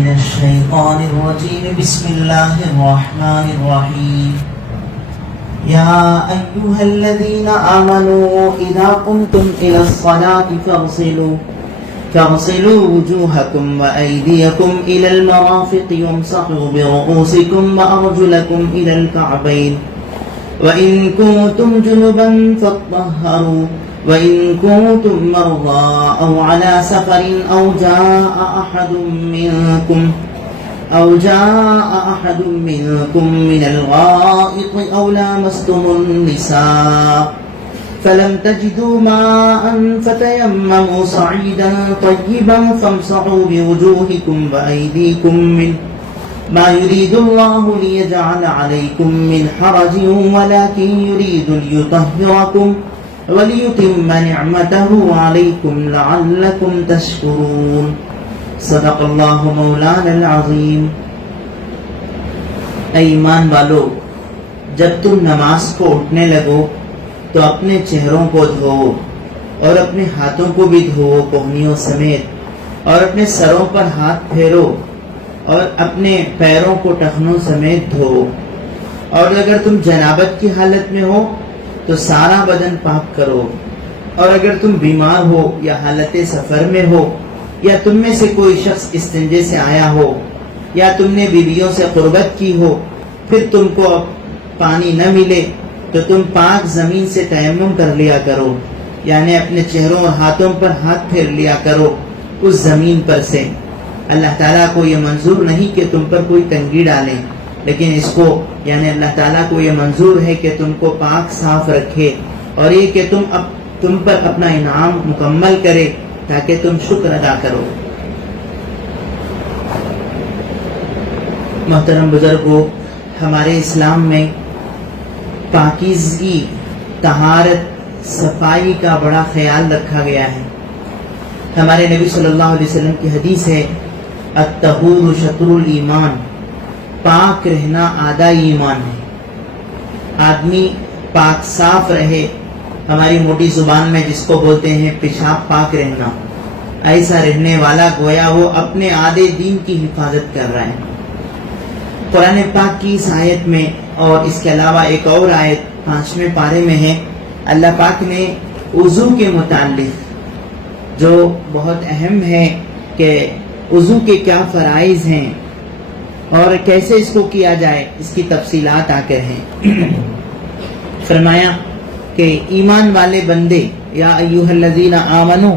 من الشيطان الرجيم بسم الله الرحمن الرحيم يا أيها الذين آمنوا إذا قمتم إلى الصلاة فاغسلوا وجوهكم وأيديكم إلى المرافق وامسحوا برؤوسكم وأرجلكم إلى الكعبين وإن كنتم جنبا فاطهروا وإن كنتم مرضى أو على سفر أو جاء أحد منكم من الغائط أو لامستم النساء فلم تجدوا ماء فتيمموا صعيدا طيبا فامسحوا بوجوهكم وأيديكم منه ما يريد الله ليجعل عليكم من حرج ولكن يريد ليطهركم وَلِيُتِمَّ نِعْمَتَهُ عَلَيْكُمْ لَعَلَّكُمْ تَشْكُرُونَ صدق اللہ مولانا العظیم۔ اے ایمان والو، جب تم نماز کو اٹھنے لگو تو اپنے چہروں کو دھو اور اپنے ہاتھوں کو بھی دھو کوہنیوں سمیت، اور اپنے سروں پر ہاتھ پھیرو اور اپنے پیروں کو ٹخنوں سمیت دھو، اور اگر تم جنابت کی حالت میں ہو تو سارا بدن پاک کرو، اور اگر تم بیمار ہو یا حالت سفر میں ہو یا تم میں سے کوئی شخص استنجے سے آیا ہو یا تم نے بیویوں سے قربت کی ہو، پھر تم کو پانی نہ ملے تو تم پاک زمین سے تیمم کر لیا کرو، یعنی اپنے چہروں اور ہاتھوں پر ہاتھ پھیر لیا کرو اس زمین پر سے۔ اللہ تعالیٰ کو یہ منظور نہیں کہ تم پر کوئی تنگی ڈالیں، لیکن اس کو یعنی اللہ تعالیٰ کو یہ منظور ہے کہ تم کو پاک صاف رکھے، اور یہ کہ تم پر اپنا انعام مکمل کرے تاکہ تم شکر ادا کرو۔ محترم بزرگوں، ہمارے اسلام میں پاکیزگی، طہارت، صفائی کا بڑا خیال رکھا گیا ہے۔ ہمارے نبی صلی اللہ علیہ وسلم کی حدیث ہے، الطہور شطر الایمان، پاک رہنا آدھا ایمان ہے۔ آدمی پاک صاف رہے، ہماری موٹی زبان میں جس کو بولتے ہیں پیشاب پاک رہنا، ایسا رہنے والا گویا وہ اپنے آدھے دین کی حفاظت کر رہا ہے۔ قرآن پاک کی اس آیت میں اور اس کے علاوہ ایک اور آیت 5ویں پارے میں ہے، اللہ پاک نے وضو کے متعلق جو بہت اہم ہے کہ وضو کے کیا فرائض ہیں اور کیسے اس کو کیا جائے، اس کی تفصیلات آ کر ہیں۔ فرمایا کہ ایمان والے بندے، یا ایھا الذین آمنو،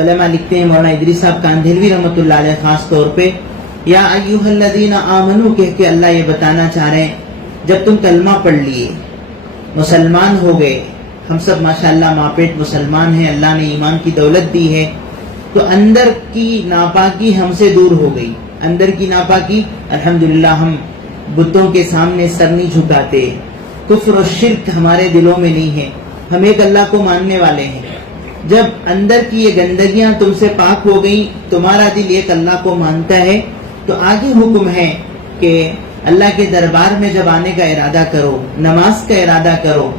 علماء لکھتے ہیں مولانا ادریس صاحب کاندھلوی رحمۃ اللہ علیہ خاص طور پہ، یا ایھا الذین آمنو کہہ کے اللہ یہ بتانا چاہ رہے ہیں جب تم کلمہ پڑھ لیے، مسلمان ہو گئے، ہم سب ماشاءاللہ ماپیٹ مسلمان ہیں، اللہ نے ایمان کی دولت دی ہے، تو اندر کی ناپاکی ہم سے دور ہو گئی۔ اندر کی ناپاکی، الحمدللہ ہم بتوں کے سامنے سر نہیں جھکاتے، کفر و شرک ہمارے دلوں میں نہیں ہے، ہم ایک اللہ کو ماننے والے ہیں۔ جب اندر کی یہ گندگیاں تم سے پاک ہو گئی، تمہارا دل ایک اللہ کو مانتا ہے، تو آگے حکم ہے کہ اللہ کے دربار میں جب آنے کا ارادہ کرو، نماز کا ارادہ کرو،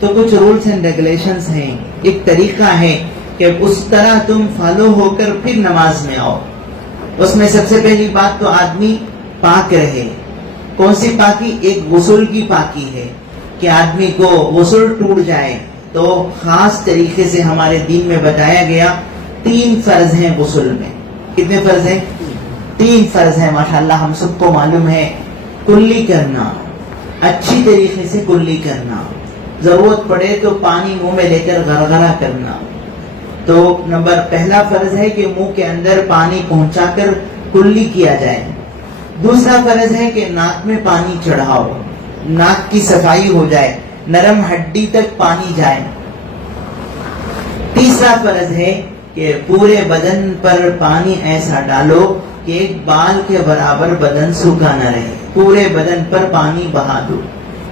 تو کچھ رولز اینڈ ریگولیشنز ہیں، ایک طریقہ ہے کہ اس طرح تم فالو ہو کر پھر نماز میں آؤ۔ اس میں سب سے پہلی بات تو آدمی پاک رہے۔ کون سی پاکی؟ ایک غسل کی پاکی ہے کہ آدمی کو غسل ٹوٹ جائے تو خاص طریقے سے ہمارے دین میں بتایا گیا 3 فرض ہیں غسل میں۔ کتنے فرض ہیں؟ 3 فرض ہیں، ماشاءاللہ ہم سب کو معلوم ہے۔ کلی کرنا، اچھی طریقے سے کلی کرنا، ضرورت پڑے تو پانی منہ میں لے کر غرغرہ کرنا۔ تو پہلا فرض ہے کہ منہ کے اندر پانی پہنچا کر کلی کیا جائے۔ دوسرا فرض ہے کہ ناک میں پانی چڑھاؤ، ناک کی صفائی ہو جائے، نرم ہڈی تک پانی جائے۔ تیسرا فرض ہے کہ پورے بدن پر پانی ایسا ڈالو کہ ایک بال کے برابر بدن سوکھا نہ رہے، پورے بدن پر پانی بہا دو۔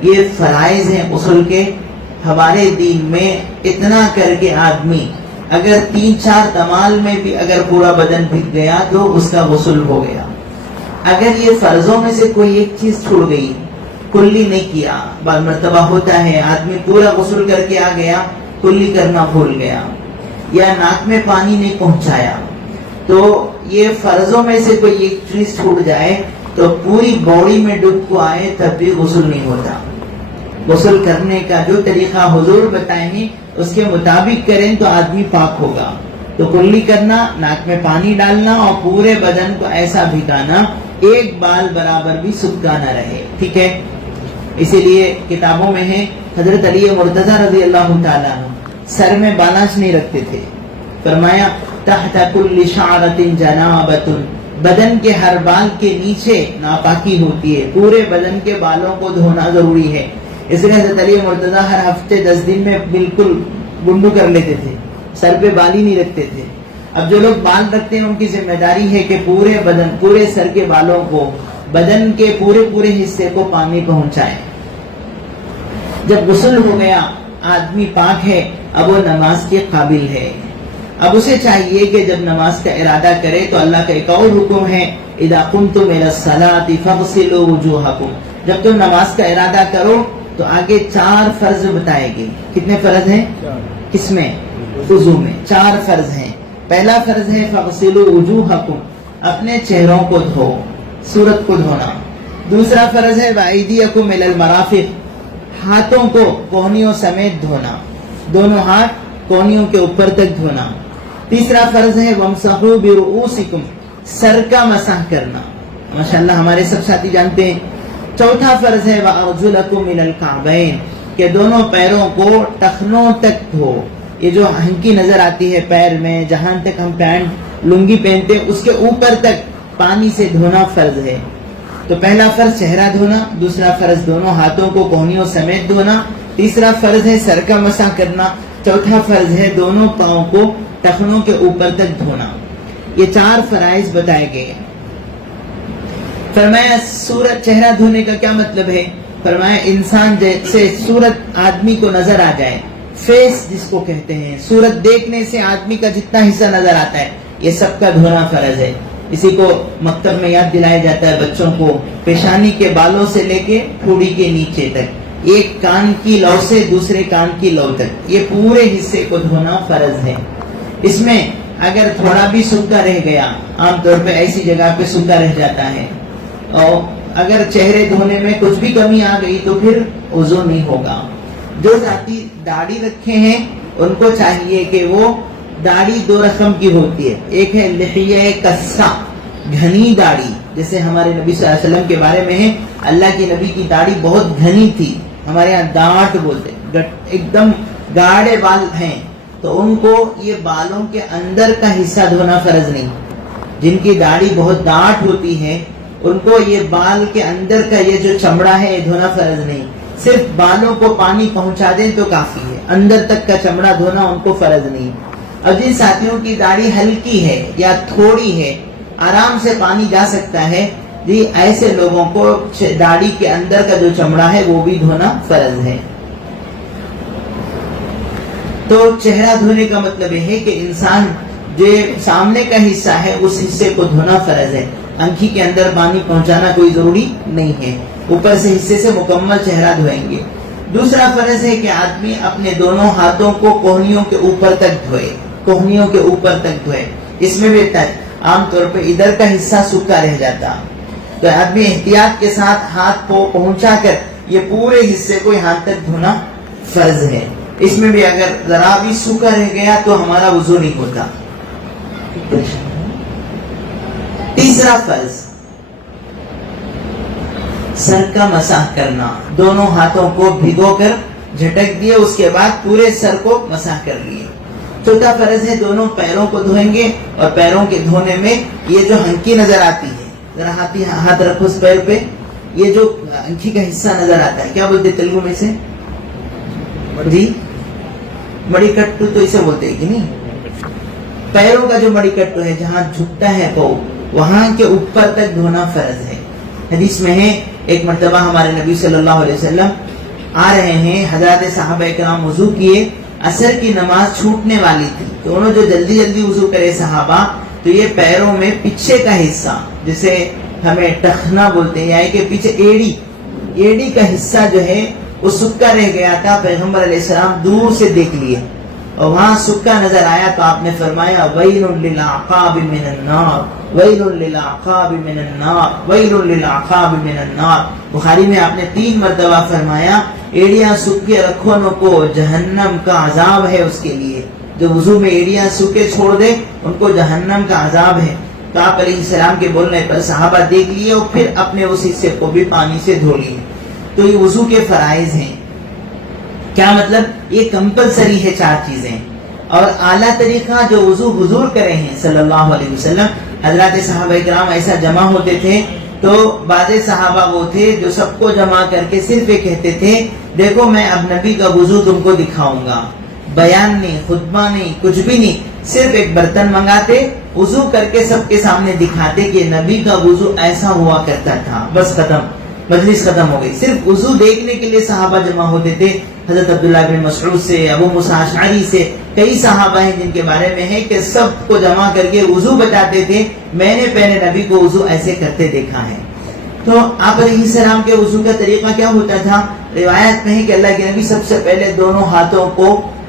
یہ فرائض ہیں غسل کے ہمارے دین میں۔ اتنا کر کے آدمی اگر 3-4 دمال میں بھی اگر پورا بدن بھیگ گیا تو اس کا غسل ہو گیا۔ اگر یہ فرضوں میں سے کوئی ایک چیز چھوڑ گئی، کلی نہیں کیا، بعض مرتبہ ہوتا ہے آدمی پورا غسل کر کے آ گیا، کلی کرنا بھول گیا، یا ناک میں پانی نہیں پہنچایا، تو یہ فرضوں میں سے کوئی ایک چیز چھوٹ جائے تو پوری باڈی میں ڈب کو آئے تب بھی غسل نہیں ہوتا. غسل کرنے کا جو طریقہ حضور بتائیں گے اس کے مطابق کریں تو آدمی پاک ہوگا. تو کلی کرنا، ناک میں پانی ڈالنا اور پورے بدن کو ایسا بھگانا ایک بال برابر بھی سکا نہ رہے. ٹھیک ہے. اسی لیے کتابوں میں ہے حضرت علی مرتضی رضی اللہ تعالیٰ عنہ سر میں بالاش نہیں رکھتے تھے. فرمایا تحت کل شعرۃ جنابۃ، بدن کے ہر بال کے نیچے ناپاکی ہوتی ہے، پورے بدن کے بالوں کو دھونا ضروری ہے. اس لیے حضرت علی مرتضی ہر ہفتے 10 دن میں بالکل گنڈو کر لیتے تھے، سر پہ بال ہی نہیں رکھتے تھے. اب جو لوگ بال رکھتے ہیں ان کی ذمہ داری ہے کہ پورے بدن، پورے سر کے بالوں کو، بدن کے پورے حصے کو پانی پہنچائیں. جب غسل ہو گیا، آدمی پاک ہے، اب وہ نماز کے قابل ہے. اب اسے چاہیے کہ جب نماز کا ارادہ کرے تو اللہ کا ایک اور حکم ہے اذا قمتم الى الصلاة فاغسلوا وجوہکم. جب تم نماز کا ارادہ کرو تو آگے 4 فرض بتائے گے. کتنے فرض ہیں؟ کس میں؟ وضو میں 4 فرض ہیں. پہلا فرض ہے فاغسلوا وجوہکم، اپنے چہروں کو دھو، صورت کو دھونا. دوسرا فرض ہے وایدیکم الی المرافق، ہاتھوں کو کوہنیوں سمیت دھونا، دونوں ہاتھ کوہنیوں کے اوپر تک دھونا. تیسرا فرض ہے وامسحوا برؤوسکم، سر کا مسح کرنا. ماشاءاللہ ہمارے سب ساتھی جانتے ہیں. چوتھا فرض ہے وارجلکم الی الکعبین، کہ دونوں پیروں کو ٹخنوں تک دھو. یہ جو ہنکی نظر آتی ہے پیر میں، جہاں تک ہم پینٹ لنگی پہنتے اس کے اوپر تک پانی سے دھونا فرض ہے. تو پہلا فرض چہرہ دھونا، دوسرا فرض دونوں ہاتھوں کو کوہنیوں سمیت دھونا، تیسرا فرض ہے سر کا مسح کرنا، چوتھا فرض ہے دونوں پاؤں کو ٹخنوں کے اوپر تک دھونا. یہ 4 فرائض بتائے گئے. فرمایا صورت، چہرہ دھونے کا کیا مطلب ہے؟ فرمایا انسان جیسے صورت آدمی کو نظر آ جائے، فیس جس کو کہتے ہیں، صورت دیکھنے سے آدمی کا جتنا حصہ نظر آتا ہے یہ سب کا دھونا فرض ہے. اسی کو مکتب میں یاد دلایا جاتا ہے بچوں کو، پیشانی کے بالوں سے لے کے ٹھوڑی کے نیچے تک، ایک کان کی لو سے دوسرے کان کی لو تک، یہ پورے حصے کو دھونا فرض ہے. اس میں اگر تھوڑا بھی سوکھا رہ گیا، عام طور پہ ایسی جگہ پہ سوکھا رہ جاتا ہے، اور اگر چہرے دھونے میں کچھ بھی کمی آ گئی تو پھر وضو نہیں ہوگا. جو ذاتی داڑھی رکھے ہیں ان کو چاہیے کہ وہ، داڑھی 2 رقم کی ہوتی ہے. ایک ہے لحیہ کسا، گھنی داڑھی، جیسے ہمارے نبی صلی اللہ علیہ وسلم کے بارے میں ہے اللہ کے نبی کی داڑھی بہت گھنی تھی. ہمارے یہاں داڑھ بولتے، ایک دم گاڑے بال ہیں، تو ان کو یہ بالوں کے اندر کا حصہ دھونا فرض نہیں. جن کی داڑھی بہت داڑھ ہوتی ہے ان کو یہ بال کے اندر کا یہ جو چمڑا ہے یہ دھونا فرض نہیں. صرف بالوں کو پانی پہنچا دیں تو کافی ہے، اندر تک کا چمڑا دھونا ان کو فرض نہیں. اور جن ساتھیوں کی داڑھی ہلکی ہے یا تھوڑی ہے، آرام سے پانی جا سکتا ہے، جی ایسے لوگوں کو داڑھی کے اندر کا جو چمڑا ہے وہ بھی دھونا فرض ہے. تو چہرہ دھونے کا مطلب یہ ہے کہ انسان جو سامنے کا حصہ ہے اس حصے کو دھونا فرض ہے. انکھی کے اندر پانی پہنچانا کوئی ضروری نہیں ہے، اوپر سے حصے سے مکمل چہرہ دھوئیں گے. دوسرا فرض ہے کہ آدمی اپنے دونوں ہاتھوں کو کوہنیوں کے اوپر تک دھوئے، کوہنیوں کے اوپر تک دھوئے. اس میں بھی عام طور پہ ادھر کا حصہ سوکھا رہ جاتا، تو آدمی احتیاط کے ساتھ ہاتھ کو پہنچا کر یہ پورے حصے کو یہاں تک دھونا فرض ہے. اس میں بھی اگر ذرا بھی سوکھا رہ گیا تو ہمارا وضو نہیں ہوتا. تیسرا فرض سر کا مسح کرنا، دونوں ہاتھوں کو بھگو کر جھٹک دیے، اس کے بعد پورے سر کو مسح کر لیے. چوتھا فرض ہے دونوں پیروں کو دھوئیں گے، اور پیروں کے دھونے میں یہ جو ہنکی نظر آتی ہے، ذرا ہاتھ رکھو اس پیر پہ، یہ جو ہنکی کا حصہ نظر آتا ہے کیا بولتے تیلگو میں سے؟ جی مڑی کٹو، تو اسے بولتے ہیں کہ نہیں؟ پیروں کا جو مڑی کٹو ہے جہاں جھکتا ہے پاؤں، وہاں کے اوپر تک دھونا فرض ہے. حدیث میں ہے ایک مرتبہ ہمارے نبی صلی اللہ علیہ وسلم آ رہے ہیں، حضرات صحابہ کرام وضو کیے، عصر کی نماز چھوٹنے والی تھی، تو انہوں جو جلدی جلدی وضو کرے صحابہ، تو یہ پیروں میں پیچھے کا حصہ جسے ہمیں ٹخنا بولتے ہیں، یعنی کہ پیچھے ایڑی کا حصہ جو ہے وہ سکا رہ گیا تھا. پیغمبر علیہ السلام دور سے دیکھ لیے، اور وہاں سکا نظر آیا تو آپ نے فرمایا ویل للعقاب من النار، ویل للعقاب من النار، ویل للعقاب من النار۔ بخاری میں آپ نے 3 مرتبہ فرمایا ایڑیاں سکے رکھو نو کو جہنم کا عذاب ہے اس کے لیے، جو وضو میں ایڑیاں سکے چھوڑ دے ان کو جہنم کا عذاب ہے۔ تو آپ علیہ السلام کے بولنے پر صحابہ دیکھ لیے اور پھر اپنے اس حصے کو بھی پانی سے دھو لیے۔ تو یہ وضو کے فرائض ہیں۔ کیا مطلب؟ یہ کمپلسری ہے 4 چیزیں، اور اعلیٰ طریقہ جو وضو حضور کرے ہیں صلی اللہ علیہ وسلم۔ حضرات صحابہ کرام ایسا جمع ہوتے تھے تو بعض صحابہ وہ تھے جو سب کو جمع کر کے صرف یہ کہتے تھے دیکھو میں اب نبی کا وضو تم کو دکھاؤں گا، بیان نہیں، خطبہ نہیں، کچھ بھی نہیں، صرف ایک برتن منگاتے، وضو کر کے سب کے سامنے دکھاتے کہ نبی کا وضو ایسا ہوا کرتا تھا، بس ختم، مجلس ختم ہو گئی۔ صرف وضو دیکھنے کے لیے صحابہ جمع ہوتے تھے۔ حضرت عبداللہ بن مسعود سے، ابو موسیٰ اشعری سے کئی صحابہ ہیں جن کے بارے میں ہے کہ سب کو جمع کر کے وضو بتاتے تھے، میں نے پہلے نبی کو وضو ایسے کرتے دیکھا ہے۔ تو آپ علیہ السلام کے وضو کا طریقہ کیا ہوتا تھا؟ روایت میں ہے کہ اللہ کے نبی سب سے پہلے دونوں ہاتھوں کو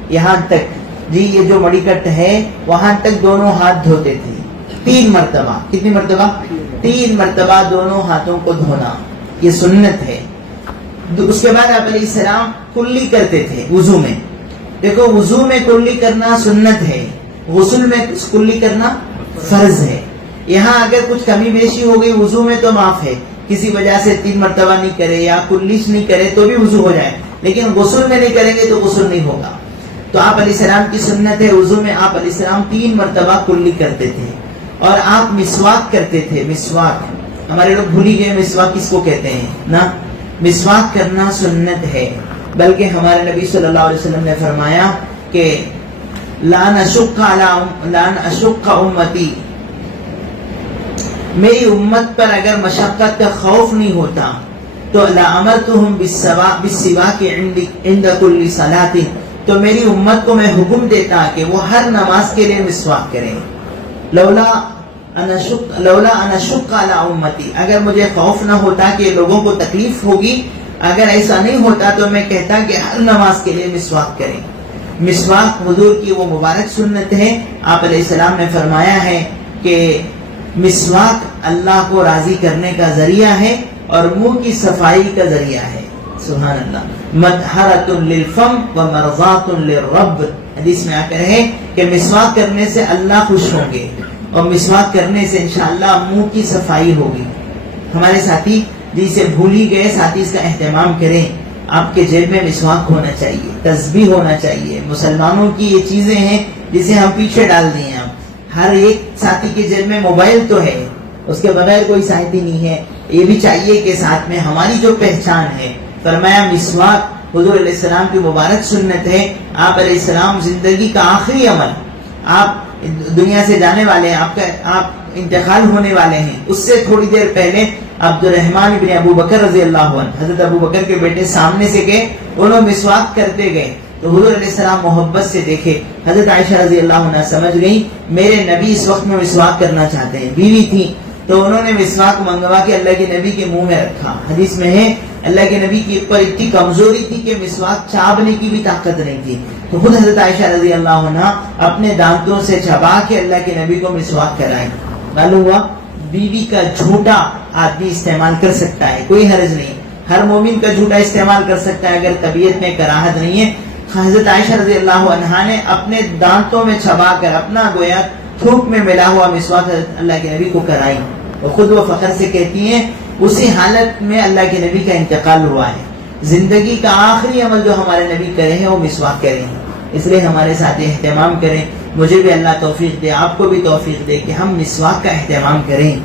یہاں تک، جی یہ جو مڑی کٹ ہے وہاں تک دونوں ہاتھ دھوتے تھے 3 مرتبہ۔ کتنی مرتبہ؟ 3 مرتبہ دونوں ہاتھوں کو دھونا، یہ سنت ہے۔ اس کے بعد آپ علیہ السلام کلی کرتے تھے وضو میں۔ دیکھو وضو میں کلی کرنا سنت ہے، غسل میں کلی کرنا فرض ہے۔ یہاں اگر کچھ کمی بیشی ہو گئی وضو میں تو معاف ہے، کسی وجہ سے 3 مرتبہ نہیں کرے یا کلیش نہیں کرے تو بھی وضو ہو جائے، لیکن غسل میں نہیں کریں گے تو غسل نہیں ہوگا۔ تو آپ علیہ السلام کی سنت ہے وضو میں آپ علیہ السلام 3 مرتبہ کلی کرتے تھے، اور آپ مسواک کرتے تھے۔ مسواک ہمارے لوگ بھولی گئے، مسواک کس کو کہتے ہیں نا؟ مسواک کرنا سنت ہے، بلکہ ہمارے نبی صلی اللہ علیہ وسلم نے فرمایا کہ لان اشق امتی، میری امت پر اگر مشقت کا خوف نہیں ہوتا تو لامرتہم بالسواک عند کل صلاۃ، تو میری امت کو میں حکم دیتا کہ وہ ہر نماز کے لیے مسواک کریں۔ لولا ان اشق علی امتی، اگر مجھے خوف نہ ہوتا کہ لوگوں کو تکلیف ہوگی، اگر ایسا نہیں ہوتا تو میں کہتا کہ ہر نماز کے لیے مسواک کریں۔ مسواک حضور کی وہ مبارک سنت ہے۔ آپ علیہ السلام نے فرمایا ہے کہ مسواک اللہ کو راضی کرنے کا ذریعہ ہے اور منہ کی صفائی کا ذریعہ ہے۔ سبحان اللہ۔ مطہرۃ للفم ومرضات للرب، حدیث میں آ کر ہے کہ مسواک کرنے سے اللہ خوش ہوں گے اور مسواک کرنے سے انشاءاللہ منہ کی صفائی ہوگی۔ ہمارے ساتھی جسے بھول ہی گئے، ساتھی اس کا اہتمام کریں۔ آپ کے جیب میں مسواک ہونا چاہیے، تسبیح ہونا چاہیے۔ مسلمانوں کی یہ چیزیں ہیں جسے ہم پیچھے ڈال دیے ہیں۔ ہر ایک ساتھی کے جیب میں موبائل تو ہے، اس کے بغیر کوئی ساتھی نہیں ہے۔ یہ بھی چاہیے کہ ساتھ میں ہماری جو پہچان ہے، فرمایا مسواک حضور علیہ السلام کی مبارک سنت ہے۔ آپ علیہ السلام زندگی کا آخری عمل، آپ دنیا سے جانے والے ہیں، آپ انتقال ہونے والے ہیں، اس سے تھوڑی دیر پہلے عبد الرحمن بن ابو بکر رضی اللہ عنہ، حضرت ابو بکر کے بیٹے سامنے سے گئے، انہوں مسواک کرتے گئے تو حضور علیہ السلام محبت سے دیکھے۔ حضرت عائشہ رضی اللہ عنہ سمجھ گئی میرے نبی اس وقت میں مسواک کرنا چاہتے ہیں، بیوی تھی، تو انہوں نے مسواک منگوا کے اللہ کے نبی کے منہ میں رکھا۔ حدیث میں ہے اللہ کے نبی کی اوپر اتنی کمزوری تھی کہ مسواک چابنے کی بھی طاقت نہیں تھی، تو خود حضرت عائشہ رضی اللہ عنہ اپنے دانتوں سے چبا کے اللہ کے نبی کو مسواک کرائے۔ معلوم ہوا بیوی کا جھوٹا آدمی استعمال کر سکتا ہے، کوئی حرج نہیں، ہر مومن کا جھوٹا استعمال کر سکتا ہے اگر طبیعت میں کراہت نہیں ہے۔ حضرت عائشہ رضی اللہ عنہا نے اپنے دانتوں میں چھبا کر اپنا گویا تھوک میں ملا ہوا مسواک اللہ کے نبی کو کرائی، اور خود وہ فخر سے کہتی ہیں اسی حالت میں اللہ کے نبی کا انتقال ہوا ہے۔ زندگی کا آخری عمل جو ہمارے نبی کرے ہیں وہ مسواک کریں، اس لیے ہمارے ساتھ اہتمام کریں۔ مجھے بھی اللہ توفیق دے، آپ کو بھی توفیق دے کہ ہم مسواک کا اہتمام کریں۔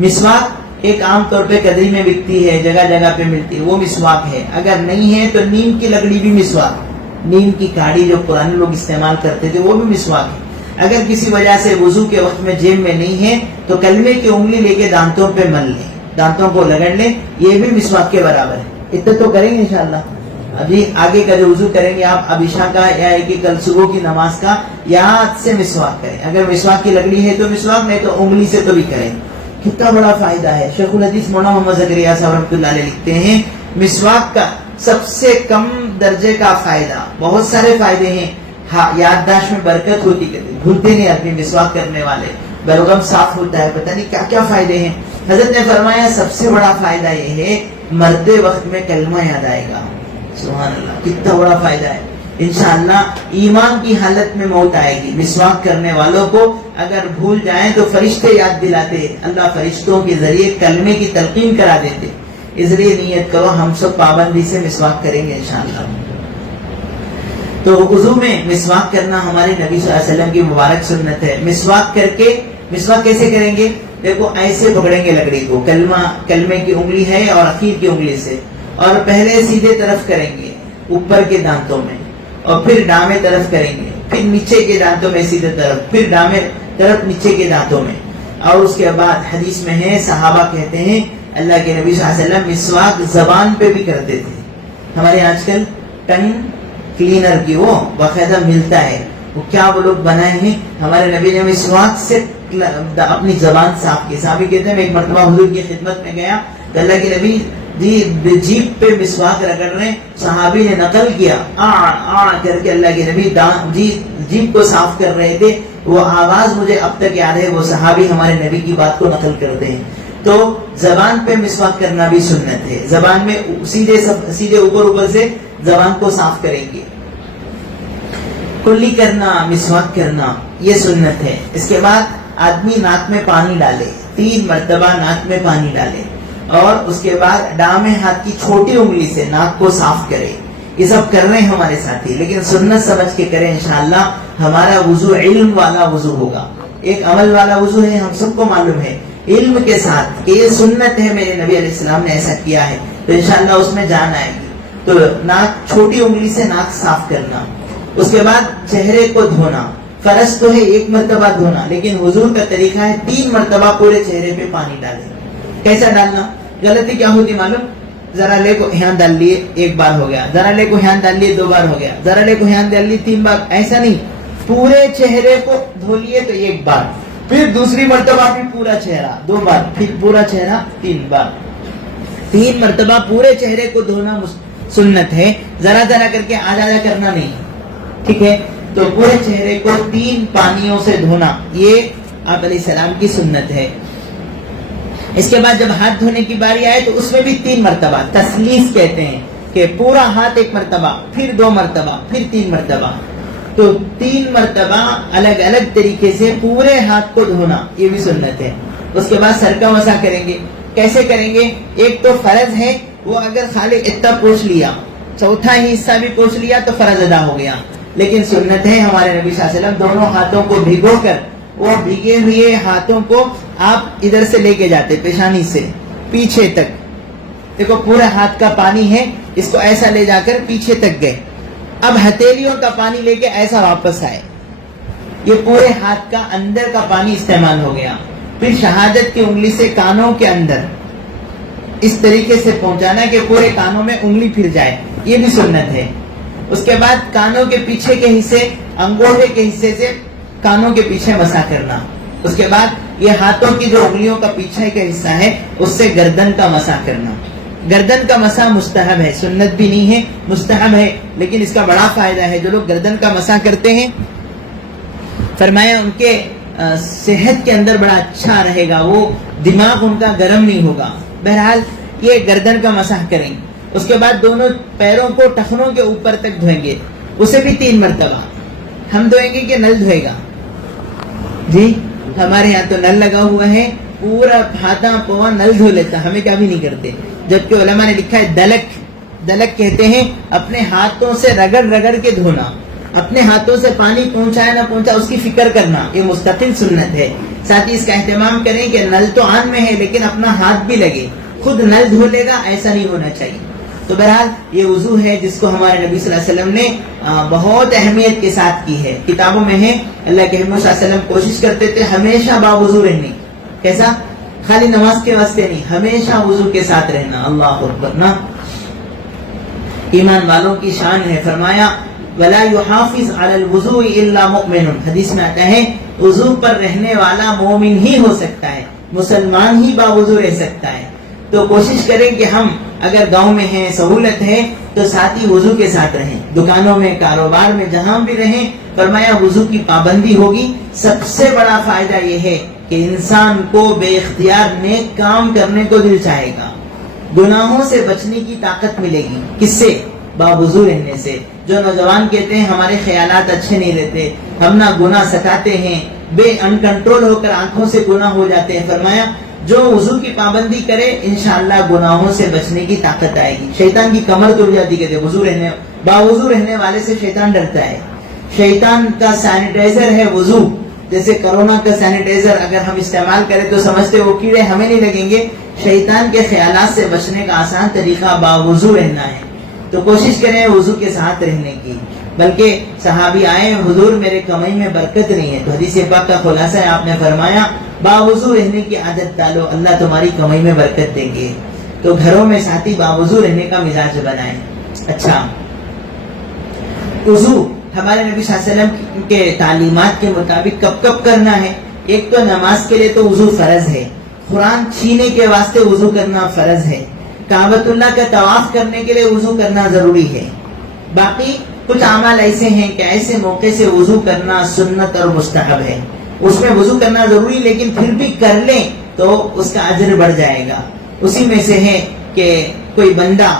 مسواک ایک عام طور پہ کدری میں بکتی ہے، جگہ جگہ پہ ملتی ہے، وہ مسواک ہے۔ اگر نہیں ہے تو نیم کی لکڑی بھی مسواک، نیم کی کاڑی جو پرانے لوگ استعمال کرتے تھے وہ بھی مسواک ہے۔ اگر کسی وجہ سے وضو کے وقت میں جیب میں نہیں ہے تو کلمے کی انگلی لے کے دانتوں پہ مل لیں، دانتوں کو رگڑ لیں، یہ بھی مسواک کے برابر ہے۔ اتنا تو کریں گے انشاءاللہ۔ ابھی آگے کا جو وضو کریں گے آپ، اب عشاء کا یا کل صبح کی نماز کا، یاد سے مسواک کریں۔ اگر مسواک کی لکڑی ہے تو مسواک، نہیں تو انگلی سے تو بھی کریں۔ کتنا بڑا فائدہ ہے۔ شیخ الحدیث مولانا محمد زکریا صاحب رحمۃ اللہ علیہ لکھتے ہیں مسواک کا سب سے کم درجے کا فائدہ، بہت سارے فائدے ہیں، یادداشت میں برکت ہوتی، بھولتے نہیں آدمی مسواک کرنے والے، بلغم صاف ہوتا ہے، پتہ نہیں کیا کیا فائدے ہیں. حضرت نے فرمایا سب سے بڑا فائدہ یہ ہے مرتے وقت میں کلمہ یاد آئے گا. سبحان اللہ، کتنا بڑا فائدہ ہے. انشاءاللہ ایمان کی حالت میں موت آئے گی. مسواک کرنے والوں کو اگر بھول جائیں تو فرشتے یاد دلاتے، اللہ فرشتوں کے ذریعے کلمے کی تلقین کرا دیتے. اس لیے نیت کرو ہم سب پابندی سے مسواک کریں گے انشاءاللہ. تو وضو میں مسواک کرنا ہمارے نبی صلی اللہ علیہ وسلم کی مبارک سنت ہے. مسواک کر کے، مسواک کیسے کریں گے؟ دیکھو ایسے پکڑیں گے لکڑی کو، کلمے کی انگلی ہے اور اخیر کی انگلی سے، اور پہلے سیدھے طرف کریں گے اوپر کے دانتوں میں، اور پھر ڈامے طرف کریں گے، پھر نیچے کے دانتوں میں سیدھے طرف، پھر ڈامے طرف نیچے کے دانتوں میں. اور اس کے بعد حدیث میں ہے صحابہ کہتے ہیں اللہ کے نبی صلی اللہ علیہ وسلم مسواک زبان پہ بھی کرتے تھے. ہمارے آج کل ٹنگ کلینر کی وہ باقاعدہ ملتا ہے، وہ کیا وہ لوگ بنائے ہیں. ہمارے نبی نے مسواک سے اپنی زبان صاف کی. صحابی کہتے ہیں میں ایک مرتبہ حضور کی خدمت میں گیا تو اللہ کے نبی جیب پہ مسواک رگڑ رہے ہیں. صحابی نے نقل کیا آ کر کے اللہ کے نبی جیب کو صاف کر رہے تھے. وہ آواز مجھے اب تک یاد ہے. وہ صحابی ہمارے نبی کی بات کو نقل کرتے ہیں. تو زبان پہ مسواک کرنا بھی سنت ہے. زبان میں سیدھے اوپر سے زبان کو صاف کریں گے. کلی کرنا، مسواک کرنا یہ سنت ہے. اس کے بعد آدمی ناک میں پانی ڈالے، 3 مرتبہ ناک میں پانی ڈالے، اور اس کے بعد ڈامے ہاتھ کی چھوٹی انگلی سے ناک کو صاف کرے. یہ سب کر رہے ہیں ہمارے ساتھی، لیکن سنت سمجھ کے کریں. انشاءاللہ ہمارا وضو علم والا وضو ہوگا. ایک عمل والا وضو ہے، ہم سب کو معلوم ہے، علم کے ساتھ کہ یہ سنت ہے، میرے نبی علیہ السلام نے ایسا کیا ہے، تو انشاءاللہ اس میں جان آئے گی. تو ناک چھوٹی انگلی سے ناک صاف کرنا. اس کے بعد چہرے کو دھونا. فرض تو ہے 1 مرتبہ دھونا، لیکن حضور کا طریقہ ہے 3 مرتبہ پورے چہرے پہ پانی ڈالیں. کیسا ڈالنا؟ غلطی کیا ہوتی معلوم؟ ذرا لے کو یہاں ڈال لیے 1 بار ہو گیا، ذرا لے کو یہاں ڈال لیے 2 بار ہو گیا، ذرا لے کو یہاں ڈال لیے 3 بار. ایسا نہیں، پورے چہرے کو دھو لیے تو 1 بار، پھر دوسری مرتبہ پھر پورا چہرہ 2 بار، پھر پورا چہرہ 3 بار. 3 مرتبہ پورے چہرے کو دھونا سنت ہے. ذرا ذرا کر کے آدھا آدھا کرنا نہیں، ٹھیک ہے؟ تو پورے چہرے کو 3 پانیوں سے دھونا، یہ آپ علیہ السلام کی سنت ہے. اس کے بعد جب ہاتھ دھونے کی باری آئے تو اس میں بھی 3 مرتبہ تسلیس کہتے ہیں کہ پورا ہاتھ 1 مرتبہ، پھر 2 مرتبہ، پھر 3 مرتبہ. تو 3 مرتبہ الگ الگ طریقے سے پورے ہاتھ کو دھونا، یہ بھی سنت ہے. اس کے بعد سر کا مسح کریں گے. کیسے کریں گے؟ ایک تو فرض ہے، وہ اگر خالی اتنا پوچھ لیا، چوتھا ہی حصہ بھی پوچھ لیا تو فرض ادا ہو گیا. لیکن سنت ہے ہمارے نبی صلی اللہ علیہ وسلم دونوں ہاتھوں کو بھگو کر، وہ بھیگے ہوئے ہاتھوں کو آپ ادھر سے لے کے جاتے پیشانی سے پیچھے تک. دیکھو پورا ہاتھ کا پانی ہے، اس کو ایسا لے جا کر پیچھے تک گئے. اب ہتھیلیوں کا پانی لے کے ایسا واپس آئے. یہ پورے ہاتھ کا اندر کا پانی استعمال ہو گیا. پھر شہادت کی انگلی سے کانوں کے اندر اس طریقے سے پہنچانا کہ پورے کانوں میں انگلی پھر جائے، یہ بھی سنت ہے. اس کے بعد کانوں کے پیچھے کے حصے، انگوٹھے کے حصے سے کانوں کے پیچھے مسح کرنا. اس کے بعد یہ ہاتھوں کی جو انگلیوں کا پیچھے کا حصہ ہے اس سے گردن کا مسح کرنا. گردن کا مسح مستحب ہے، سنت بھی نہیں ہے، مستحب ہے، لیکن اس کا بڑا فائدہ ہے. جو لوگ گردن کا مسح کرتے ہیں فرمایا ان کے صحت کے اندر بڑا اچھا رہے گا، وہ دماغ ان کا گرم نہیں ہوگا. بہرحال یہ گردن کا مسح کریں. اس کے بعد دونوں پیروں کو ٹخنوں کے اوپر تک دھوئیں گے، اسے بھی 3 مرتبہ. ہم دھوئیں گے کہ نل دھوئے گا؟ جی ہمارے یہاں تو نل لگا ہوا ہے، پورا ہاتھا پوا نل دھو لیتا، ہمیں کیا بھی نہیں کرتے. جبکہ علماء نے لکھا ہے دلک کہتے ہیں اپنے ہاتھوں سے رگڑ رگڑ کے دھونا، اپنے ہاتھوں سے پانی پہنچایا نہ پہنچا اس کی فکر کرنا، یہ مستقل سنت ہے. ساتھ ہی اس کا اہتمام کریں کہ نل تو عام میں ہے لیکن اپنا ہاتھ بھی لگے، خود نل دھو لے گا ایسا نہیں ہونا چاہیے. تو بہرحال یہ وضو ہے جس کو ہمارے نبی صلی اللہ علیہ وسلم نے بہت اہمیت کے ساتھ کی ہے. کتابوں میں ہے اللہ کے حبیب صلی اللہ علیہ وسلم کوشش کرتے تھے ہمیشہ باوضو رہنے. کیسا؟ خالی نماز کے واسطے نہیں، ہمیشہ وضو کے ساتھ رہنا. اللہ اکبر نا، ایمان والوں کی شان ہے. فرمایا ولا يحافظ على الوضوء الا مؤمن، حدیث میں آتا ہے وضو پر رہنے والا مومن ہی ہو سکتا ہے، مسلمان ہی باوضو رہ سکتا ہے. تو کوشش کریں کہ ہم اگر گاؤں میں ہیں، سہولت ہے تو ساتھ ہی وضو کے ساتھ رہیں. دکانوں میں، کاروبار میں، جہاں بھی رہیں فرمایا وضو کی پابندی ہوگی، سب سے بڑا فائدہ یہ ہے کہ انسان کو بے اختیار نیک کام کرنے کو دل چاہے گا، گناہوں سے بچنے کی طاقت ملے گی۔ کس سے؟ باوضو رہنے سے۔ جو نوجوان کہتے ہیں ہمارے خیالات اچھے نہیں رہتے، ہم نہ گناہ ستاتے ہیں، بے انکنٹرول ہو کر آنکھوں سے گناہ ہو جاتے ہیں، فرمایا جو وضو کی پابندی کرے انشاءاللہ گناہوں سے بچنے کی طاقت آئے گی۔ شیطان کی کمر توڑ جاتی، کہتے باوضو رہنے والے سے شیطان ڈرتا ہے۔ شیطان کا سینیٹائزر ہے وضو، جیسے کرونا کا سینیٹائزر اگر ہم استعمال کریں تو سمجھتے وہ کیڑے ہمیں نہیں لگیں گے۔ شیطان کے خیالات سے بچنے کا آسان طریقہ باوضو رہنا ہے، تو کوشش کریں وضو کے ساتھ رہنے کی۔ بلکہ صحابی آئے، حضور میرے کمائی میں برکت نہیں ہے، تو حدیث پاک کا خلاصہ ہے، آپ نے فرمایا باوضو رہنے کی عادت ڈالو، اللہ تمہاری کمائی میں برکت دیں گے۔ تو گھروں میں ساتھی باوضو رہنے کا مزاج بنائیں۔ اچھا، وضو ہمارے نبی صلی اللہ علیہ وسلم کے تعلیمات کے مطابق کب کب کرنا ہے؟ ایک تو نماز کے لیے تو وضو فرض ہے، قرآن چھینے کے واسطے وضو کرنا فرض ہے، کعبۃ اللہ کا طواف کرنے کے لیے وضو کرنا ضروری ہے۔ باقی کچھ اعمال ایسے ہیں کہ ایسے موقع سے وضو کرنا سنت اور مستحب ہے، اس میں وضو کرنا ضروری، لیکن پھر بھی کر لیں تو اس کا اجر بڑھ جائے گا۔ اسی میں سے ہے کہ کوئی بندہ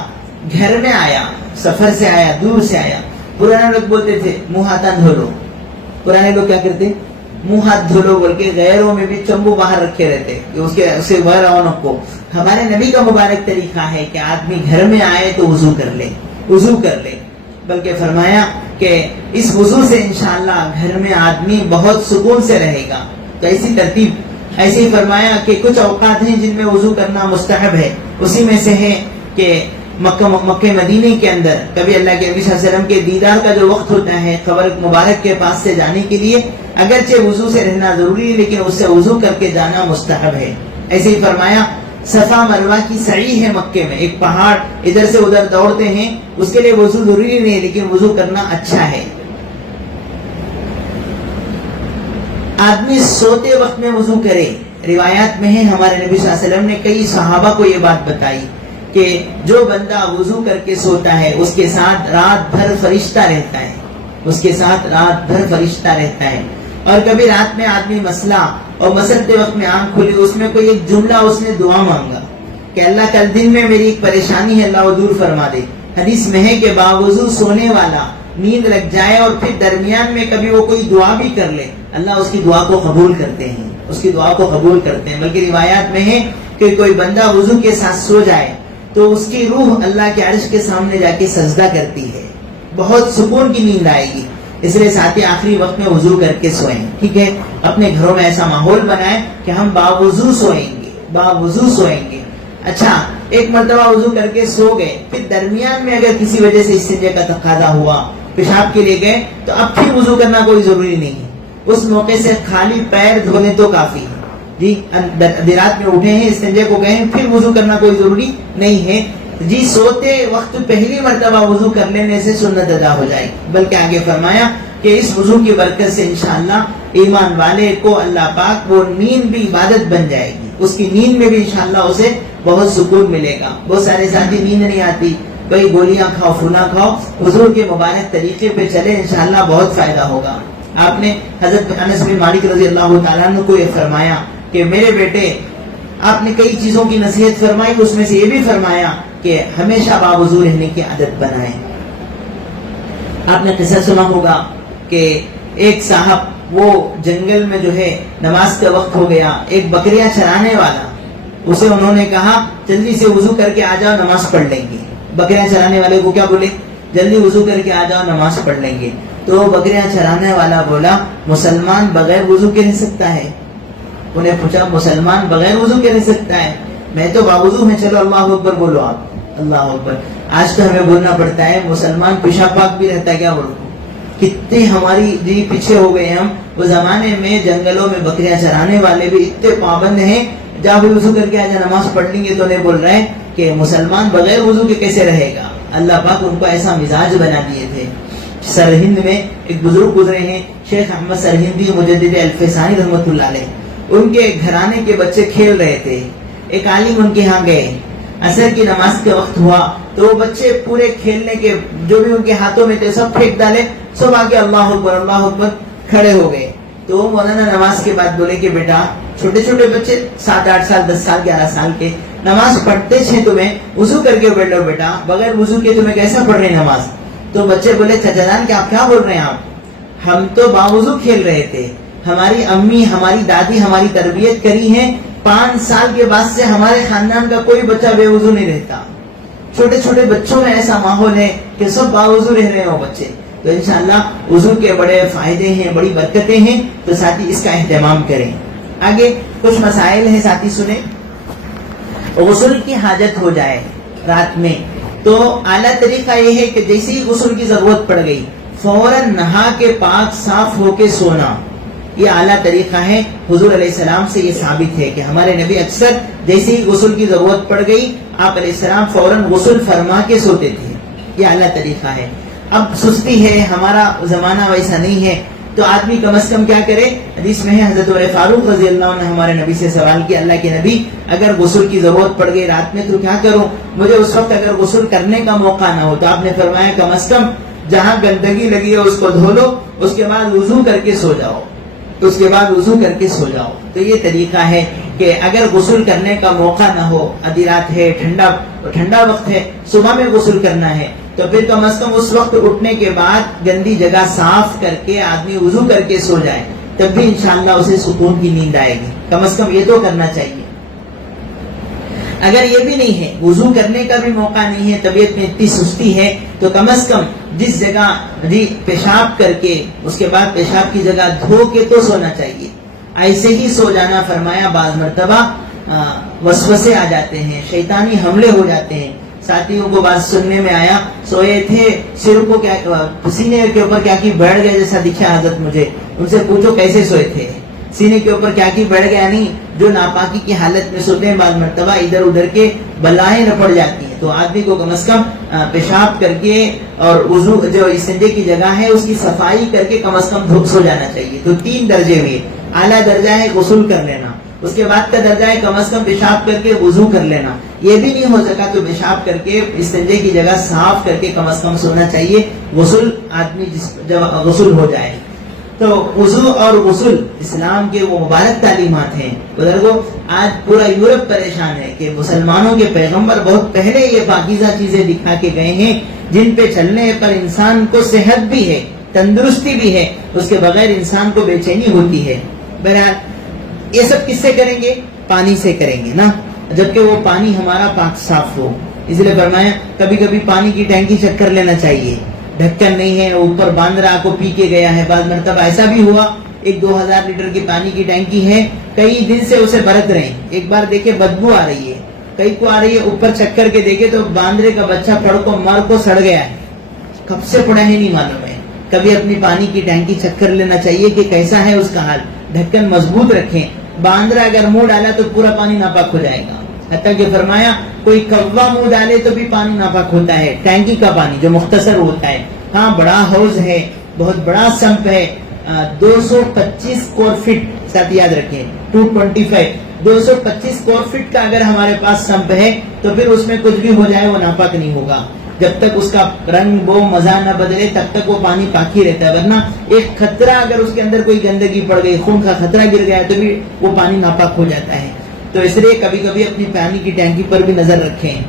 گھر میں آیا، سفر سے آیا، دور سے آیا، پرانے لوگ بولتے تھے منہ ہاتھ دھو لو، پرانے لوگ کیا کرتے؟ منہ ہاتھ دھو لو بول کے غیروں میں بھی چمبو باہر رکھے رہتے کہ اس سے غیر اونوں کو۔ ہمارے نبی کا مبارک طریقہ ہے کہ آدمی گھر میں آئے تو وضو کر لے، وضو کر لے، بلکہ فرمایا کہ اس وضو سے انشاءاللہ گھر میں آدمی بہت سکون سے رہے گا۔ تو ایسی ترتیب، ایسے ہی فرمایا کہ کچھ اوقات ہیں جن میں وضو کرنا مستحب ہے، اسی میں سے ہے کہ مکہ مدینے کے اندر کبھی اللہ کے نبی صلی اللہ علیہ وسلم کے دیدار کا جو وقت ہوتا ہے قبر مبارک کے پاس سے جانے کے لیے، اگرچہ وضو سے رہنا ضروری ہے لیکن اس سے وضو کر کے جانا مستحب ہے۔ ایسے ہی فرمایا صفا مروہ کی سعی ہے مکے میں، ایک پہاڑ ادھر سے ادھر دوڑتے ہیں، اس کے لیے وضو ضروری نہیں ہے لیکن وضو کرنا اچھا ہے۔ آدمی سوتے وقت میں وضو کرے، روایات میں ہے ہمارے نبی صلی اللہ علیہ وسلم نے کئی صحابہ کو یہ بات بتائی کہ جو بندہ وضو کر کے سوتا ہے اس کے ساتھ رات بھر فرشتہ رہتا ہے، اس کے ساتھ رات بھر فرشتہ رہتا ہے۔ اور کبھی رات میں آدمی مسئلہ اور مسلتے وقت میں آنکھ کھلی، اس میں کوئی ایک جملہ اس نے دعا مانگا کہ اللہ کل دن میں میری ایک پریشانی ہے، اللہ وہ دور فرما دے۔ حدیث میں ہے کہ باوضو سونے والا نیند لگ جائے اور پھر درمیان میں کبھی وہ کوئی دعا بھی کر لے، اللہ اس کی دعا کو قبول کرتے ہیں، اس کی دعا کو قبول کرتے ہیں۔ بلکہ روایات میں ہے کہ کوئی بندہ وضو کے ساتھ سو جائے تو اس کی روح اللہ کے عرش کے سامنے جا کے سجدہ کرتی ہے، بہت سکون کی نیند آئے گی۔ اس لیے ساتھی آخری وقت میں وضو کر کے سوئیں، ٹھیک ہے؟ اپنے گھروں میں ایسا ماحول بنائیں کہ ہم باوضو سوئیں گے، باوضو سوئیں گے۔ اچھا، ایک مرتبہ وضو کر کے سو گئے، پھر درمیان میں اگر کسی وجہ سے استنجا کا تقاضا ہوا، پیشاب کے لیے گئے، تو اب پھر وضو کرنا کوئی ضروری نہیں ہے، اس موقع سے خالی پیر دھونے تو کافی ہے۔ جی رات میں اٹھے ہیں، استنجا کو گئے ہیں، پھر وضو کرنا کوئی ضروری نہیں ہے۔ جی سوتے وقت پہلی مرتبہ وضو کر لینے سے سنت ادا ہو جائے گی۔ بلکہ آگے فرمایا کہ اس وضو کی برکت سے انشاءاللہ ایمان والے کو اللہ پاک وہ نیند بھی عبادت بن جائے گی، اس کی نیند میں بھی انشاءاللہ اسے بہت سکون ملے گا۔ بہت سارے ساتھی نیند نہیں آتی، کئی گولیاں کھاؤ، پھولا کھاؤ، حضور کے مبارک طریقے پہ چلے، انشاءاللہ بہت فائدہ ہوگا۔ آپ نے حضرت انس بن مالک رضی اللہ تعالیٰ عنہ کو یہ فرمایا کہ میرے بیٹے، آپ نے کئی چیزوں کی نصیحت فرمائی، اس میں سے یہ بھی فرمایا کہ ہمیشہ باوضو رہنے کی عادت بنائیں۔ آپ نے قصہ سنا ہوگا کہ ایک صاحب وہ جنگل میں جو ہے نماز کا وقت ہو گیا، ایک بکریاں چرانے والا، اسے انہوں نے کہا جلدی سے وضو کر کے آ جاؤ، نماز پڑھ لیں گے۔ بکریاں چرانے والے کو کیا بولے؟ جلدی وضو کر کے آ جاؤ، نماز پڑھ لیں گے۔ تو بکریاں چرانے والا بولا مسلمان بغیر وضو کے رہ سکتا ہے؟ انہیں پوچھا مسلمان بغیر وضو کے رہ سکتا ہے؟ میں تو باوضو میں، چلو اللہ اکبر بولو آپ، اللہ اکبر۔ آج تو ہمیں بولنا پڑتا ہے مسلمان پیشاب پاک بھی رہتا ہے کیا بولو؟ کتنے ہماری جی پیچھے ہو گئے ہم۔ وہ زمانے میں جنگلوں میں بکریاں چرانے والے بھی اتنے پابند ہیں، جا بھی وضو کر کے آجا نماز پڑھ لیں گے، تو نہیں بول رہے ہیں کہ مسلمان بغیر وضو کے کیسے رہے گا۔ اللہ پاک ان کو ایسا مزاج بنا دیے تھے۔ سرہند میں ایک بزرگ گزرے ہیں، شیخ احمد سرہندی مجدد الفسانی رحمۃ اللہ علیہ، ان کے گھرانے کے بچے کھیل رہے تھے، ایک عالم ان کے ہاں گئے عصر کی نماز کے وقت ہوا تو وہ بچے پورے کھیلنے کے جو بھی ان کے ہاتھوں میں تھے سب پھینک ڈالے, سب آگے اللہ اکبر کھڑے ہو گئے. تو وہ مولانا نماز کے بعد بولے کہ بیٹا چھوٹے چھوٹے بچے 7-8 سال 10 سال 11 سال کے نماز پڑھتے تھے, تمہیں وضو کر کے بیٹھ لو بیٹا, بغیر وضو کے تمہیں کیسا پڑھ رہے نماز؟ تو بچے بولے چچا جان کہ آپ کیا بول رہے ہیں آپ, ہم تو باوضو کھیل رہے تھے, ہماری امی ہماری دادی ہماری تربیت کری ہے, 5 سال کے بعد سے ہمارے خاندان کا کوئی بچہ بے وضو نہیں رہتا. چھوٹے چھوٹے بچوں میں ایسا ماحول ہے کہ سب باوضو رہ رہے ہو بچے. تو انشاءاللہ وضو کے بڑے فائدے ہیں, بڑی برکتیں ہیں, تو ساتھی اس کا اہتمام کریں. آگے کچھ مسائل ہیں ساتھی سنیں. غسل کی حاجت ہو جائے رات میں تو اعلیٰ طریقہ یہ ہے کہ جیسے ہی غسل کی ضرورت پڑ گئی فوراً نہا کے پاک صاف ہو کے سونا, یہ اعلیٰ طریقہ ہے. حضور علیہ السلام سے یہ ثابت ہے کہ ہمارے نبی اکثر جیسے ہی غسل کی ضرورت پڑ گئی آپ علیہ السلام فوراً غسل فرما کے سوتے تھے, یہ اعلیٰ طریقہ ہے. اب سستی ہے, ہمارا زمانہ ویسا نہیں ہے, تو آدمی کم از کم کیا کرے. حدیث میں ہے حضرت عمر فاروق رضی اللہ عنہ ہمارے نبی سے سوال کیا, اللہ کے نبی اگر غسل کی ضرورت پڑ گئی رات میں تو کیا کروں, مجھے اس وقت اگر غسل کرنے کا موقع نہ ہو. تو آپ نے فرمایا کم از کم جہاں گندگی لگی ہے اس کو دھو لو, اس کے بعد وضو کر کے سو جاؤ, اس کے بعد وضو کر کے سو جاؤ. تو یہ طریقہ ہے کہ اگر غسل کرنے کا موقع نہ ہو, آدھی رات ہے, ٹھنڈا وقت ہے, صبح میں غسل کرنا ہے, تو پھر کم از کم اس وقت اٹھنے کے بعد گندی جگہ صاف کر کے آدمی وضو کر کے سو جائے, تب بھی انشاءاللہ اسے سکون کی نیند آئے گی. کم از کم یہ تو کرنا چاہیے. اگر یہ بھی نہیں ہے, وضو کرنے کا بھی موقع نہیں ہے, طبیعت میں اتنی سستی ہے, تو کم از کم جس جگہ پیشاب کر کے اس کے بعد پیشاب کی جگہ دھو کے تو سونا چاہیے. ایسے ہی سو جانا فرمایا بعض مرتبہ وسوسے آ جاتے ہیں, شیطانی حملے ہو جاتے ہیں. ساتھیوں کو بات سننے میں آیا سوئے تھے, سر کو کیا سینے کے اوپر کیا کی بیٹھ گیا جیسا دکھا حضرت مجھے. ان سے پوچھو کیسے سوئے تھے, سینے کے اوپر کیا کی بیٹھ گیا نہیں. جو ناپاکی کی حالت میں سوتے ہیں بعض مرتبہ ادھر ادھر کے بلائیں نہ پڑ جاتی ہیں. تو آدمی کو کم از کم پیشاب کر کے اور وضو جو استنجے کی جگہ ہے اس کی صفائی کر کے کم از کم دھوپ سو جانا چاہیے. تو 3 درجے ہوئے. اعلیٰ درجہ ہے غسل کر لینا, اس کے بعد کا درجہ ہے کم از کم پیشاب کر کے وضو کر لینا. یہ بھی نہیں ہو سکا تو پیشاب کر کے استنجے کی جگہ صاف کر کے کم از کم سونا چاہیے. غسل آدمی جب غسل ہو جائے تو وضو اور غسل اسلام کے وہ مبارک تعلیمات ہیں. بزرگوں آج پورا یورپ پریشان ہے کہ مسلمانوں کے پیغمبر بہت پہلے یہ پاکیزہ چیزیں دکھا کے گئے ہیں جن پہ چلنے پر انسان کو صحت بھی ہے, تندرستی بھی ہے, اس کے بغیر انسان کو بے چینی ہوتی ہے. بہرحال یہ سب کس سے کریں گے؟ پانی سے کریں گے نا, جبکہ وہ پانی ہمارا پاک صاف ہو. اس لیے فرمایا کبھی کبھی پانی کی ٹینکی چیک کر لینا چاہیے, ڈھکن نہیں ہے, اوپر باندھ رہا کو پی کے گیا ہے. بعض مرتبہ ایسا بھی ہوا 1-2 ہزار لیٹر کی پانی کی ٹینکی ہے, کئی دن سے اسے برت رہے ہیں, ایک بار دیکھے بدبو آ رہی ہے, کئی کو آ رہی ہے, اوپر چیک کر کے دیکھے تو باندرے کا بچہ پڑ کو مر کو سڑ گیا ہے, کب سے پڑا ہے نہیں معلوم ہے. کبھی اپنی پانی کی ٹینکی چیک کر لینا چاہیے کہ کیسا ہے اس کا حال. ڈھکن مضبوط رکھیں, باندرا اگر منہ ڈالا تو پورا پانی ناپاک ہو جائے گا. حتیٰ کہ فرمایا کوئی کوا منہ ڈالے تو بھی پانی ناپاک ہوتا ہے. ٹینکی کا پانی جو مختصر ہوتا ہے, ہاں بڑا حوض ہے, بہت بڑا سمپ ہے, 225 اسکوائر فٹ, ساتھ یاد رکھیں 225 اسکوائر فٹ کا اگر ہمارے پاس سمپ ہے تو پھر اس میں کچھ بھی ہو جائے وہ ناپاک نہیں ہوگا. جب تک اس کا رنگ بو مزہ نہ بدلے تب تک وہ پانی پاک ہی رہتا ہے. ورنہ ایک خطرہ اگر اس کے اندر کوئی گندگی پڑ گئی, خون کا خطرہ گر گیا تو بھی وہ پانی ناپاک ہو جاتا ہے. تو اس لیے کبھی کبھی اپنی پانی کی ٹینکی پر بھی نظر رکھیں.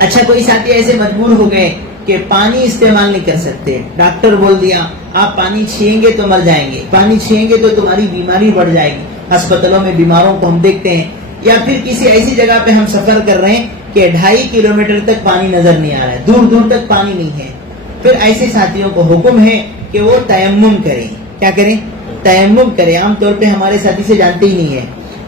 اچھا کوئی ساتھی ایسے مجبور ہو گئے کہ پانی استعمال نہیں کر سکتے, ڈاکٹر بول دیا آپ پانی چھیئیں گے تو مر جائیں گے, پانی چھیئیں گے تو تمہاری بیماری بڑھ جائے گی. ہسپتالوں میں بیماروں کو ہم دیکھتے ہیں, یا پھر کسی ایسی جگہ پہ ہم سفر کر رہے ہیں کہ 2.5 کلومیٹر تک پانی نظر نہیں آ رہا ہے, دور دور تک پانی نہیں ہے. پھر ایسے ساتھیوں کو حکم ہے کہ وہ تیمم کریں. کیا کریں؟ تیمم کریں. عام طور پہ ہمارے ساتھی سے جانتے ہی نہیں ہے.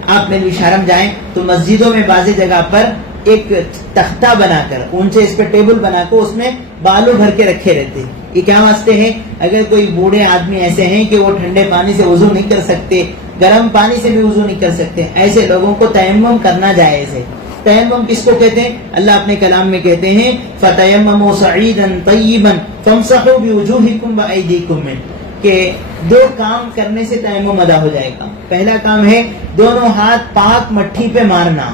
آپ میں شرم جائیں تو مسجدوں میں بعض جگہ پر ایک تختہ بنا کر اونچے اس پہ ٹیبل بنا کر اس میں بالو بھر کے رکھے رہتے. یہ کیا واسطے ہیں؟ اگر کوئی بوڑھے آدمی ایسے ہیں کہ وہ ٹھنڈے پانی سے وضو نہیں کر سکتے, گرم پانی سے بھی وضو نہیں کر سکتے, ایسے لوگوں کو تیمم کرنا جائز ہے. تیمم کس کو کہتے ہیں؟ اللہ اپنے کلام میں کہتے ہیں فَتَيَمَّمُوا صَعِيدًا طَيِّبًا فَامْسَحُوا بِوُجُوهِكُمْ وَأَيْدِيكُمْ مِنْ, کہ 2 کام کرنے سے تیمم ادا ہو جائے گا. پہلا کام ہے دونوں ہاتھ پاک مٹھی پہ مارنا,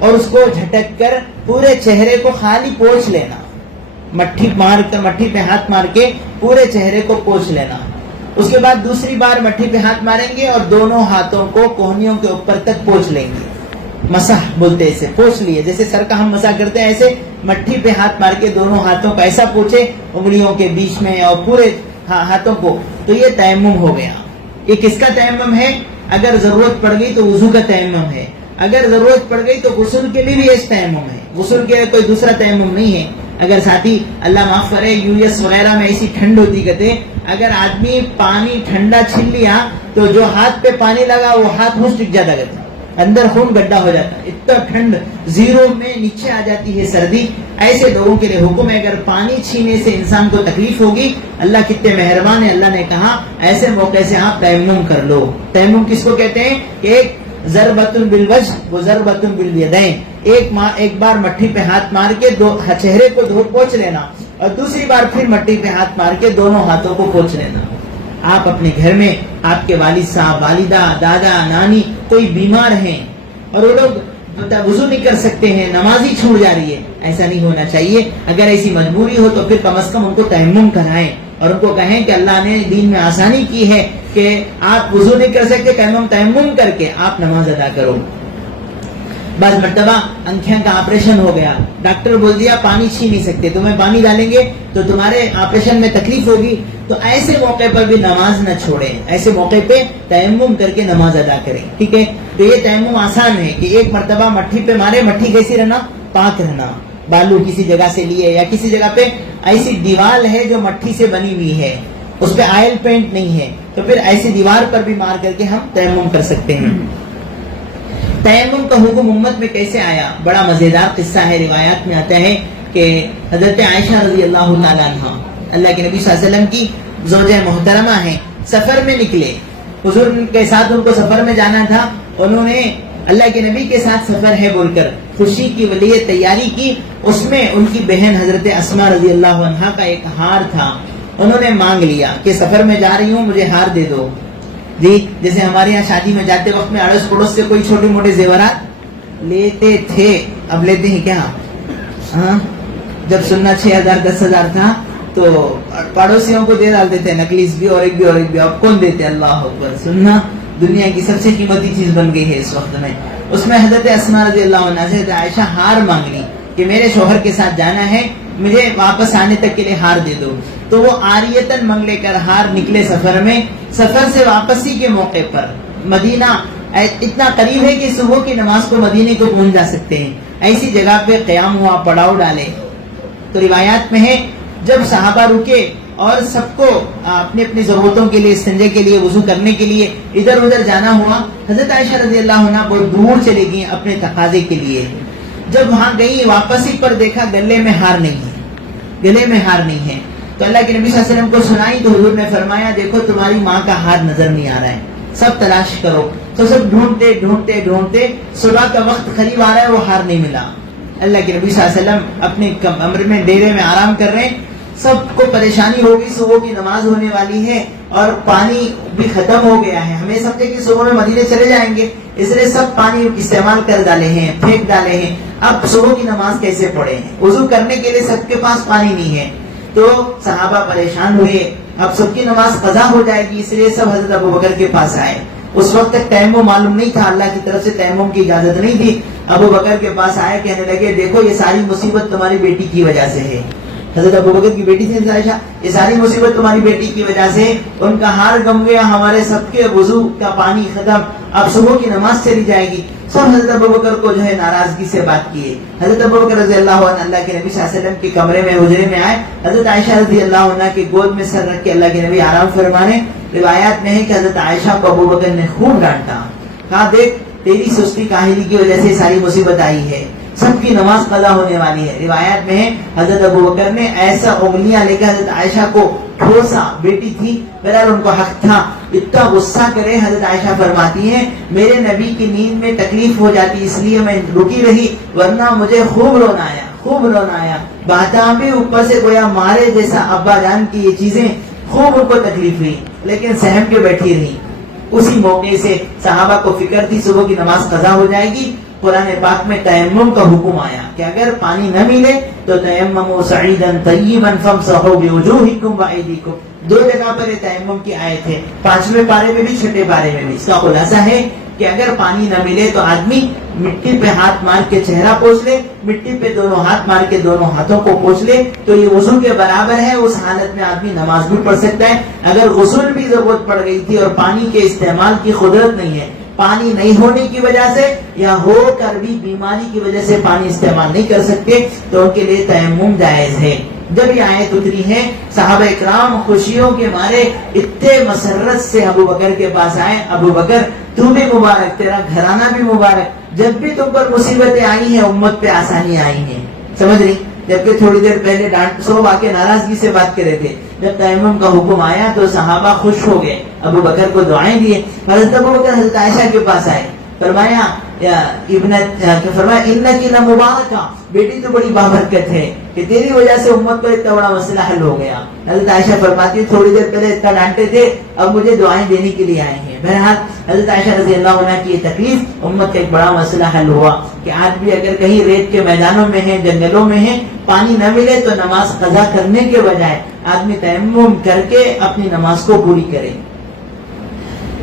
اور اس کو جھٹک کر پورے چہرے کو خالی پوچھ لینا، مٹھی پہ ہاتھ مار کے پورے چہرے کو پوچھ لینا. اس کے بعد دوسری بار مٹھی پہ ہاتھ ماریں گے اور دونوں ہاتھوں کو کوہنیوں کے اوپر تک پوچھ لیں گے. مسح بولتے اسے، پوچھ لیے، جیسے سر کا ہم مسح کرتے ہیں ایسے مٹھی پہ ہاتھ مار کے دونوں ہاتھوں کو ایسا پوچھے، انگلیوں کے بیچ میں اور پورے ہاتھوں کو. تو یہ تیمم ہو گیا. یہ کس کا تیمم ہے؟ اگر ضرورت پڑ گئی تو وضو کا تیمم ہے، اگر ضرورت پڑ گئی تو غسل کے لیے بھی یہ تیمم ہے. غسل کے لیے کوئی دوسرا تیمم نہیں ہے. اگر ساتھی اللہ معاف کرے US وغیرہ میں ایسی ٹھنڈ ہوتی کہتے، اگر آدمی پانی ٹھنڈا چھین لیا تو جو ہاتھ پہ پانی لگا وہ ہاتھ منہ ٹک جاتا کرتا، اندر خون گڈھا ہو جاتا، اتنا ٹھنڈ 0 میں نیچے آ جاتی ہے سردی. ایسے لوگوں کے لیے حکم ہے اگر پانی چھینے سے انسان کو تکلیف ہوگی، اللہ کتنے مہربان ہے، اللہ نے کہا ایسے موقع سے آپ تیمم کر لو. تیمم کس کو کہتے ہیں؟ ایک ضربۃ بالوجہ و ضربۃ بالیدین، ایک بار مٹھی پہ ہاتھ مار کے چہرے کو پوچھ لینا اور دوسری بار پھر مٹی پہ ہاتھ مار کے دونوں ہاتھوں کو پوچھ لینا. آپ اپنے گھر میں آپ کے والد صاحب، والدہ، دادا، نانی کوئی بیمار ہیں اور وہ لوگ وضو نہیں کر سکتے ہیں، نماز ہی چھوٹ جا رہی ہے، ایسا نہیں ہونا چاہیے. اگر ایسی مجبوری ہو تو پھر کم از کم ان کو تیمم کرائیں اور ان کو کہیں کہ اللہ نے دین میں آسانی کی ہے کہ آپ وضو نہیں کر سکتے، تیمم کر کے آپ نماز ادا کرو. بعض مرتبہ آنکھیں کا آپریشن ہو گیا، ڈاکٹر بول دیا پانی چھین نہیں سکتے، تمہیں پانی ڈالیں گے تو تمہارے آپریشن میں تکلیف ہوگی. تو ایسے موقع پر بھی نماز نہ چھوڑیں، ایسے موقع پہ تیمم کر کے نماز ادا کریں. ٹھیک ہے؟ تو یہ تیمم آسان ہے کہ ایک مرتبہ مٹھی پہ مارے، مٹھی کیسی رہنا؟ پاک رہنا. بالو کسی جگہ سے لیے یا کسی جگہ پہ ایسی دیوار ہے جو مٹھی سے بنی ہوئی ہے، اس پہ آئل پینٹ نہیں ہے، تو پھر ایسی دیوار پر بھی مار کر کے ہم تیمم کر سکتے ہیں. تیمم کا حکم امت میں کیسے آیا؟ بڑا مزیدار قصہ ہے. روایات میں آتا ہے کہ حضرت عائشہ رضی اللہ تعالیٰ عنہ، اللہ کے نبی صلی اللہ علیہ وسلم کی زوجہ محترمہ ہیں، سفر میں نکلے، حضور کے ساتھ ان کو سفر میں جانا تھا. انہوں نے اللہ کے نبی کے ساتھ سفر ہے بول کر خوشی کی ولیہ تیاری کی. اس میں ان کی بہن حضرت اسماء رضی اللہ عنہا کا ایک ہار تھا. انہوں نے مانگ لیا کہ سفر میں جا رہی ہوں، مجھے ہار دے دو. جی جیسے ہمارے یہاں شادی میں جاتے وقت میں اڑوس پڑوس سے کوئی چھوٹے موٹے زیورات لیتے تھے، اب لیتے ہیں کیا؟ ہاں، جب سننا 6,000 10,000 تھا تو پڑوسیوں کو دے ڈالتے تھے، نکلیس بھی اور ایک بھی اور ایک بھی. اب کون دیتے؟ اللہ اکبر. سننا دنیا کی سب سے قیمتی چیز بن گئی ہے اس وقت میں. اس میں حضرت اسماء رضی اللہ عنہا سے عائشہ ہار مانگ لی کہ میرے شوہر کے ساتھ جانا ہے، مجھے واپس آنے تک کے لیے ہار دے دو. تو وہ عاریتاً منگ لے کر ہار نکلے سفر میں. سفر سے واپسی کے موقع پر مدینہ اتنا قریب ہے کہ صبح کی نماز کو مدینے کو پہنچ جا سکتے ہیں، ایسی جگہ پہ قیام ہوا، پڑاؤ ڈالے. تو روایات میں ہے جب صحابہ رکے اور سب کو اپنی اپنی ضرورتوں کے لیے، استنجے کے لیے، وضو کرنے کے لیے ادھر ادھر جانا ہوا، حضرت عائشہ رضی اللہ عنہا بہت دور چلے گئی اپنے تقاضے کے لیے. جب وہاں گئی واپسی پر دیکھا گلے میں ہار نہیں ہے، گلے میں ہار نہیں ہے. تو اللہ کے نبی صلی اللہ علیہ وسلم کو سنائی تو حضور نے فرمایا دیکھو تمہاری ماں کا ہار نظر نہیں آ رہا ہے، سب تلاش کرو. تو سب ڈھونڈتے ڈھونڈتے ڈھونڈتے صبح کا وقت قریب آ رہا ہے، وہ ہار نہیں ملا. اللہ کے نبی صلی اللہ علیہ وسلم اپنے کمرے میں ڈیرے میں آرام کر رہے ہیں. سب کو پریشانی ہوگی، صبح کی نماز ہونے والی ہے اور پانی بھی ختم ہو گیا ہے. ہمیں سمجھے کہ صبح میں مدینے چلے جائیں گے، اس لیے سب پانی استعمال کر ڈالے ہیں، پھینک ڈالے ہیں. اب صبح کی نماز کیسے پڑھیں؟ وضو کرنے کے لیے سب کے پاس پانی نہیں ہے. تو صحابہ پریشان ہوئے، اب سب کی نماز قضا ہو جائے گی، اس لیے سب حضرت ابوبکر کے پاس آئے. اس وقت تک تیمم معلوم نہیں تھا، اللہ کی طرف سے تیمم کی اجازت نہیں تھی. ابوبکر کے پاس آئے، کہنے لگے دیکھو یہ ساری مصیبت تمہاری بیٹی کی وجہ سے ہے. حضرت ابوبکر کی بیٹی تھی عائشہ، یہ ساری مصیبت تمہاری بیٹی کی وجہ سے، ان کا ہار گم گیا، ہمارے سب کے وضو کا پانی ختم، اب صبح کی نماز چلی جائے گی. سب حضرت ابوبکر کو جو ہے ناراضگی سے بات کیے. حضرت ابوبکر رضی اللہ عنہ اللہ کے نبی صلی اللہ علیہ وسلم کے کمرے میں حجرے میں آئے، حضرت عائشہ رضی اللہ عنہ کے گود میں سر رکھ کے اللہ کے نبی آرام فرمانے. روایات میں ہے کہ حضرت عائشہ کو ابوبکر نے خوب ڈانٹا، کہا دیکھ تیری سستی کاہلی کی وجہ سے ساری مصیبت آئی ہے، سب کی نماز قضا ہونے والی ہے. روایت میں ہے حضرت ابوبکر نے ایسا انگلیاں لے کر حضرت عائشہ کو ٹھوسا، بیٹی تھی بہرحال ان کو حق تھا، اتنا غصہ کرے. حضرت عائشہ فرماتی ہیں میرے نبی کی نیند میں تکلیف ہو جاتی اس لیے میں رکی رہی، ورنہ مجھے خوب رونا آیا، خوب رونا آیا. باتاں بھی اوپر سے گویا مارے جیسا ابا جان کی یہ چیزیں، خوب ان کو تکلیف ہوئی لیکن سہم کے بیٹھی رہی. اسی موقع سے صحابہ کو فکر تھی صبح کی نماز قضا ہو جائے گی قرآن پاک میں تیمم کا حکم آیا کہ اگر پانی نہ ملے تو تیمموا صعیدا طیبا فامسحوا بوجوہکم وایدیکم. 2 جگہ پر یہ تیمم کی آیت ہے، 5ویں پارے میں بھی 6 پارے میں بھی. اس کا خلاصہ ہے کہ اگر پانی نہ ملے تو آدمی مٹی پہ ہاتھ مار کے چہرہ پوچھ لے، مٹی پہ دونوں ہاتھ مار کے دونوں ہاتھوں کو پوچھ لے تو یہ وضو کے برابر ہے. اس حالت میں آدمی نماز بھی پڑھ سکتا ہے. اگر غسل بھی ضرورت پڑ گئی تھی اور پانی کے استعمال کی قدرت نہیں ہے، پانی نہیں ہونے کی وجہ سے یا ہو کر بھی بیماری کی وجہ سے پانی استعمال نہیں کر سکتے، تو ان کے لیے تیمم جائز ہے. جب یہ آیت اتری ہے صحابہ اکرام خوشیوں کے مارے اتنے مسرت سے ابو بکر کے پاس آئے. ابو بکر تو بھی مبارک، تیرا گھرانہ بھی مبارک، جب بھی تم پر مصیبتیں آئی ہیں امت پہ آسانی آئی ہیں. سمجھ رہی؟ جبکہ تھوڑی دیر پہلے ڈانٹ سو آ کے ناراضگی سے بات کر رہے تھے. جب تیمم کا حکم آیا تو صحابہ خوش ہو گئے، ابو بکر کو دعائیں دیے. حضرت ابو بکر حضرت عائشہ کے پاس آئے، فرمایا انکی لمبارکہ، بیٹی تو بڑی بابرکت ہے کہ تیری وجہ سے امت پر اتنا بڑا مسئلہ حل ہو گیا. حضرت عائشہ فرماتی ہے تھوڑی دیر پہلے اتنا ڈانٹے تھے، اب مجھے دعائیں دینے کے لیے آئے ہیں. بہرحال حضرت عائشہ رضی اللہ عنہ کی یہ تکلیف امت کا ایک بڑا مسئلہ حل ہوا کہ آج بھی اگر کہیں ریت کے میدانوں میں ہیں، جنگلوں میں ہیں، پانی نہ ملے تو نماز قضا کرنے کے بجائے آدمی تیمم کر کے اپنی نماز کو پوری کرے.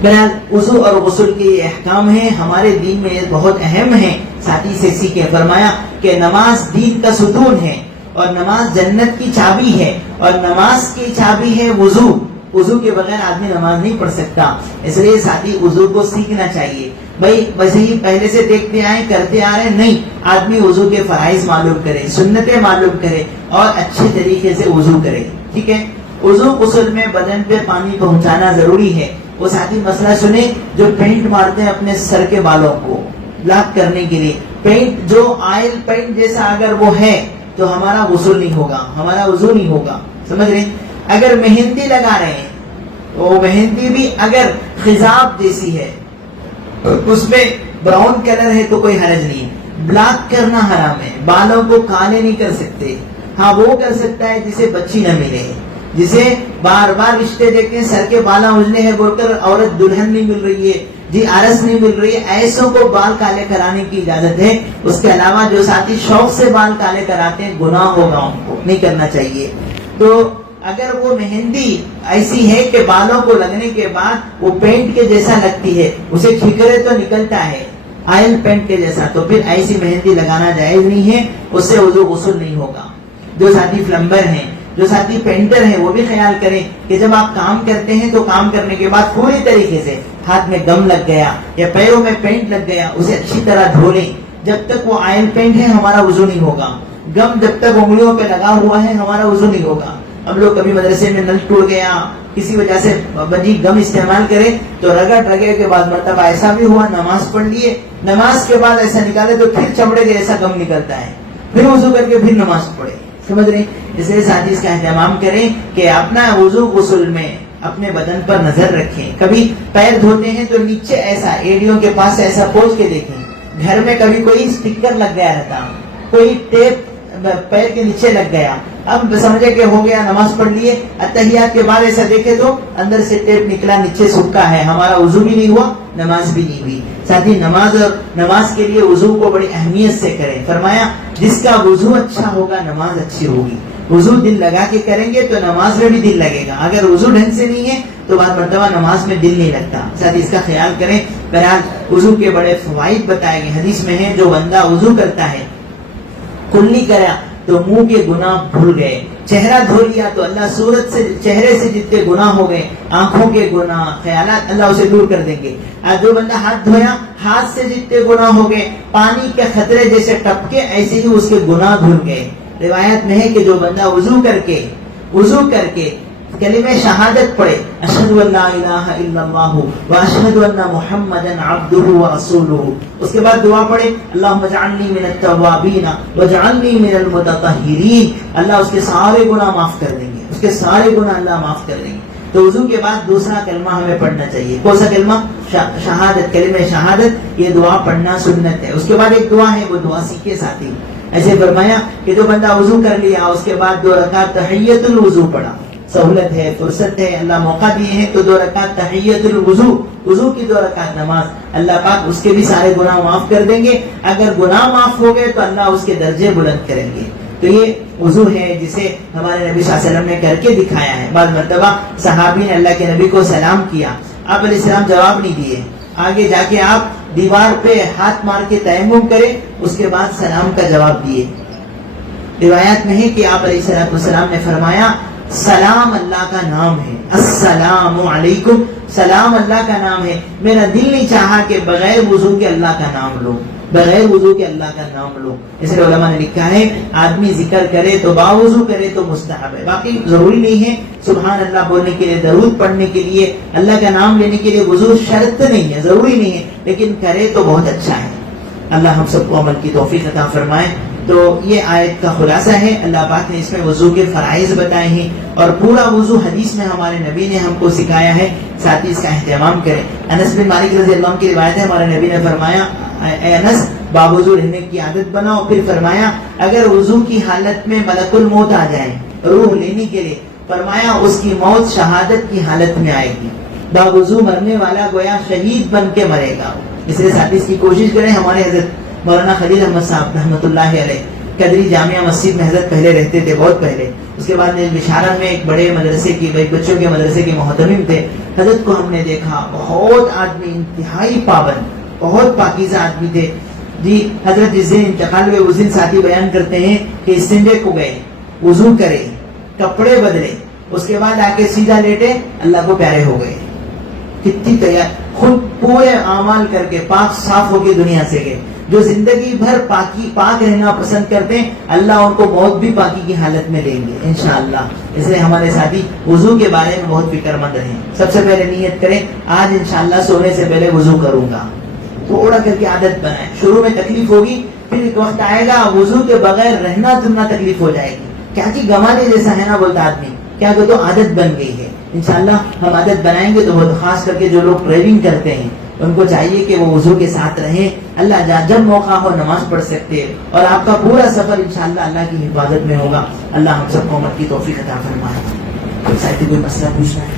بہرحال وضو اور غسل کے یہ احکام ہیں، ہمارے دین میں یہ بہت اہم ہیں. ساتھی سے سیکھیں. فرمایا کہ نماز دین کا ستون ہے اور نماز جنت کی چابی ہے، اور نماز کی چابی ہے وضو. وضو کے بغیر آدمی نماز نہیں پڑھ سکتا. اس لیے ساتھی وضو کو سیکھنا چاہیے. بھائی ویسے ہی پہلے سے دیکھتے آئے کرتے آ رہے نہیں، آدمی وضو کے فرائض معلوم کرے، سنتیں معلوم کرے اور اچھے طریقے سے وضو کرے. ٹھیک ہے؟ وضو غسل میں بدن پہ پانی پہنچانا ضروری ہے. وہ ساتھی مسئلہ سنیں جو پینٹ مارتے ہیں اپنے سر کے بالوں کو بلاک کرنے کے لیے. پینٹ جو آئل پینٹ جیسا اگر وہ ہے تو ہمارا غسل نہیں ہوگا، ہمارا وضو نہیں ہوگا. سمجھ رہے؟ اگر مہندی لگا رہے ہیں وہ مہندی بھی اگر خضاب جیسی ہے، اس میں براؤن کلر ہے تو کوئی حرج نہیں. بلاک کرنا حرام ہے. بالوں کو کالے نہیں کر سکتے. ہاں وہ کر سکتا ہے جسے بچی نہ ملے، جسے بار بار رشتے دیکھتے ہیں سر کے بالا اجلے ہیں بول کر عورت دلہن نہیں مل رہی ہے، جی عرس نہیں مل رہی ہے، ایسوں کو بال کالے کرانے کی اجازت ہے. اس کے علاوہ جو ساتھی شوق سے بال کالے کراتے ہیں گناہ ہوگا، ان کو نہیں کرنا چاہیے. تو اگر وہ مہندی ایسی ہے کہ بالوں کو لگنے کے بعد وہ پینٹ کے جیسا لگتی ہے، اسے کھکرے تو نکلتا ہے آئل پینٹ کے جیسا، تو پھر ایسی مہندی لگانا جائز نہیں ہے. اس سے وضو غسل نہیں ہوگا. جو ساتھی پلمبر ہیں، جو ساتھی پینٹر ہیں، وہ بھی خیال کریں کہ جب آپ کام کرتے ہیں تو کام کرنے کے بعد پوری طریقے سے ہاتھ میں گم لگ گیا یا پیروں میں پینٹ لگ گیا اسے اچھی طرح دھو لیں. جب تک وہ آئل پینٹ ہے ہمارا وضو نہیں ہوگا. گم جب تک انگلیوں پہ لگا ہوا ہے ہمارا وضو نہیں ہوگا. ہم لوگ کبھی مدرسے میں نل ٹوٹ گیا کسی وجہ سے بجی گم استعمال کرے تو رگڑ کے بعد مرتبہ ایسا بھی ہوا نماز پڑھ لیے، نماز کے بعد ایسا نکالے تو پھر چمڑے جیسا گم نکلتا ہے، پھر وضو کر کے پھر نماز پڑھے. سمجھ رہے؟ اس لیے ساتھی اس کا اہتمام کریں کہ اپنا وضو غسل میں اپنے بدن پر نظر رکھیں. کبھی پیر دھوتے ہیں تو نیچے ایسا ایڑیوں کے پاس ایسا پوچھ کے دیکھیں. گھر میں کبھی کوئی اسٹیکر لگ گیا رہتا، کوئی ٹیپ پیر کے نیچے لگ گیا، اب سمجھے کہ ہو گیا نماز پڑھ لیے، اتحیات کے بعد ایسا دیکھے تو اندر سے ٹیپ نکلا نیچے سکا ہے، ہمارا وضو بھی نہیں ہوا، نماز بھی نہیں ہوئی. ساتھی نماز کے لیے وضو کو بڑی اہمیت سے کریں. فرمایا جس کا وضو اچھا ہوگا نماز اچھی ہوگی. وضو دل لگا کے کریں گے تو نماز میں بھی دل لگے گا. اگر وضو ڈھنگ سے نہیں ہے تو بعض مرتبہ نماز میں دل نہیں لگتا. ساتھی اس کا خیال کریں. بہرحال وضو کے بڑے فوائد بتائے گئے. حدیث میں ہے جو بندہ وضو کرتا ہے کلی کرا تو منہ کے گناہ بھول گئے، چہرہ دھو لیا تو اللہ صورت سے چہرے سے جتنے گناہ ہو گئے، آنکھوں کے گناہ، خیالات، اللہ اسے دور کر دیں گے. جو بندہ ہاتھ دھویا ہاتھ سے جتنے گناہ ہو گئے، پانی کے خطرے جیسے ٹپکے ایسے ہی اس کے گناہ دھل گئے. روایت میں ہے کہ جو بندہ وضو کر کے کلمہ شہادت پڑھے، اشہد ان لا الہ الا اللہ واشہد ان محمدا عبدہ ورسولہ، اس کے بعد دعا پڑھے اللہم اجعلنی من التوابین واجعلنی من المتطہرین، اللہ اس کے سارے گناہ معاف کر دیں گے، اس کے سارے گناہ اللہ معاف کر دیں گے. تو وضو کے بعد دوسرا کلمہ ہمیں پڑھنا چاہیے. کون سا کلمہ؟ شہادت، کلمہ شہادت. یہ دعا پڑھنا سنت ہے. اس کے بعد ایک دعا ہے، وہ دعا سیکھے ساتھی. ایسے فرمایا کہ جو بندہ وضو کر لیا اس کے بعد 2 رکعت تحیۃ الوضو پڑھا، سہولت ہے، فرصت ہے، اللہ موقع دیے ہیں تو 2 رکعت تحیت الوضو، وضو کی 2 رکعت نماز، اللہ پاک اس کے بھی سارے گناہ معاف کر دیں گے. اگر گناہ معاف ہو گئے تو اللہ اس کے درجے بلند کریں گے. تو یہ وضو ہے جسے ہمارے نبی صلی اللہ علیہ وسلم نے کر کے دکھایا ہے. بعض مرتبہ صحابی نے اللہ کے نبی کو سلام کیا، آپ علیہ السلام جواب نہیں دیے، آگے جا کے آپ دیوار پہ ہاتھ مار کے تیمم کرے، اس کے بعد سلام کا جواب دیے. روایات میں ہے کہ آپ علیہ السلام نے فرمایا سلام اللہ کا نام ہے، السلام علیکم، سلام اللہ کا نام ہے. میرا دل نہیں چاہا کہ بغیر وضو کے اللہ کا نام لو، بغیر وضو کے اللہ کا نام لو. اس لیے علماء نے لکھا ہے آدمی ذکر کرے تو باوضو کرے تو مستحب ہے. باقی ضروری نہیں ہے سبحان اللہ بولنے کے لیے، درود پڑھنے کے لیے، اللہ کا نام لینے کے لیے وضو شرط نہیں ہے، ضروری نہیں ہے، لیکن کرے تو بہت اچھا ہے. اللہ ہم سب کو عمل کی توفیق عطا فرمائے. تو یہ آیت کا خلاصہ ہے. اللہ پاک نے اس میں وضو کے فرائض بتائے ہیں اور پورا وضو حدیث میں ہمارے نبی نے ہم کو سکھایا ہے. ساتھ ہی اس کا اہتمام کریں. انس بن مالک رضی اللہ عنہ کی روایت ہے، ہمارے نبی نے فرمایا اے انس باوضو رہنے کی عادت بناؤ. پھر فرمایا اگر وضو کی حالت میں ملک الموت آ جائے روح لینے کے لیے، فرمایا اس کی موت شہادت کی حالت میں آئے گی. باوضو مرنے والا گویا شہید بن کے مرے گا. اس لیے ساتھ اس کی کوشش کریں. ہمارے حضرت مولانا خلیل احمد صاحب رحمۃ اللہ علیہ قدری جامعہ مسجد میں حضرت پہلے رہتے تھے، بہت پہلے. اس کے بعد بشارت میں ایک بڑے مدرسے کی، بچوں کے مدرسے کے محتمم تھے. حضرت کو ہم نے دیکھا بہت آدمی انتہائی پابند، بہت پاکیزہ آدمی تھے. جی حضرت جس دن انتقال ہوئے اس دن ساتھی بیان کرتے ہیں کہ استنجے کو گئے، وضو کرے، کپڑے بدلے، اس کے بعد آ کے سیدھا لیٹے، اللہ کو پیارے ہو گئے. کتنی تیار، خود پورے اعمال کر کے پاک صاف ہو کے دنیا سے گئے. جو زندگی بھر پاک رہنا پسند کرتے ہیں اللہ ان کو موت بھی پاکی کی حالت میں لیں گے انشاءاللہ. اس لیے ہمارے ساتھی وضو کے بارے میں بہت فکر مند رہیں. سب سے پہلے نیت کریں آج انشاءاللہ سونے سے پہلے وضو کروں گا. تھوڑا کر کے عادت بنائیں. شروع میں تکلیف ہوگی، پھر ایک وقت آئے گا وضو کے بغیر رہنا تمنا تکلیف ہو جائے گی. کیا کہ گمانے جیسا ہے نا بولتا آدمی، کیا کہ تو عادت بن گئی ہے. انشاءاللہ ہم عادت بنائیں گے تو بہت، خاص کر کے جو لوگ ڈرائیونگ کرتے ہیں ان کو چاہیے کہ وہ وضو کے ساتھ رہیں. اللہ جب موقع ہو نماز پڑھ سکتے اور آپ کا پورا سفر انشاءاللہ اللہ کی حفاظت میں ہوگا. اللہ ہم سب کو عمل کی توفیق عطا فرمائے. کوئی مسئلہ پوچھنا ہے؟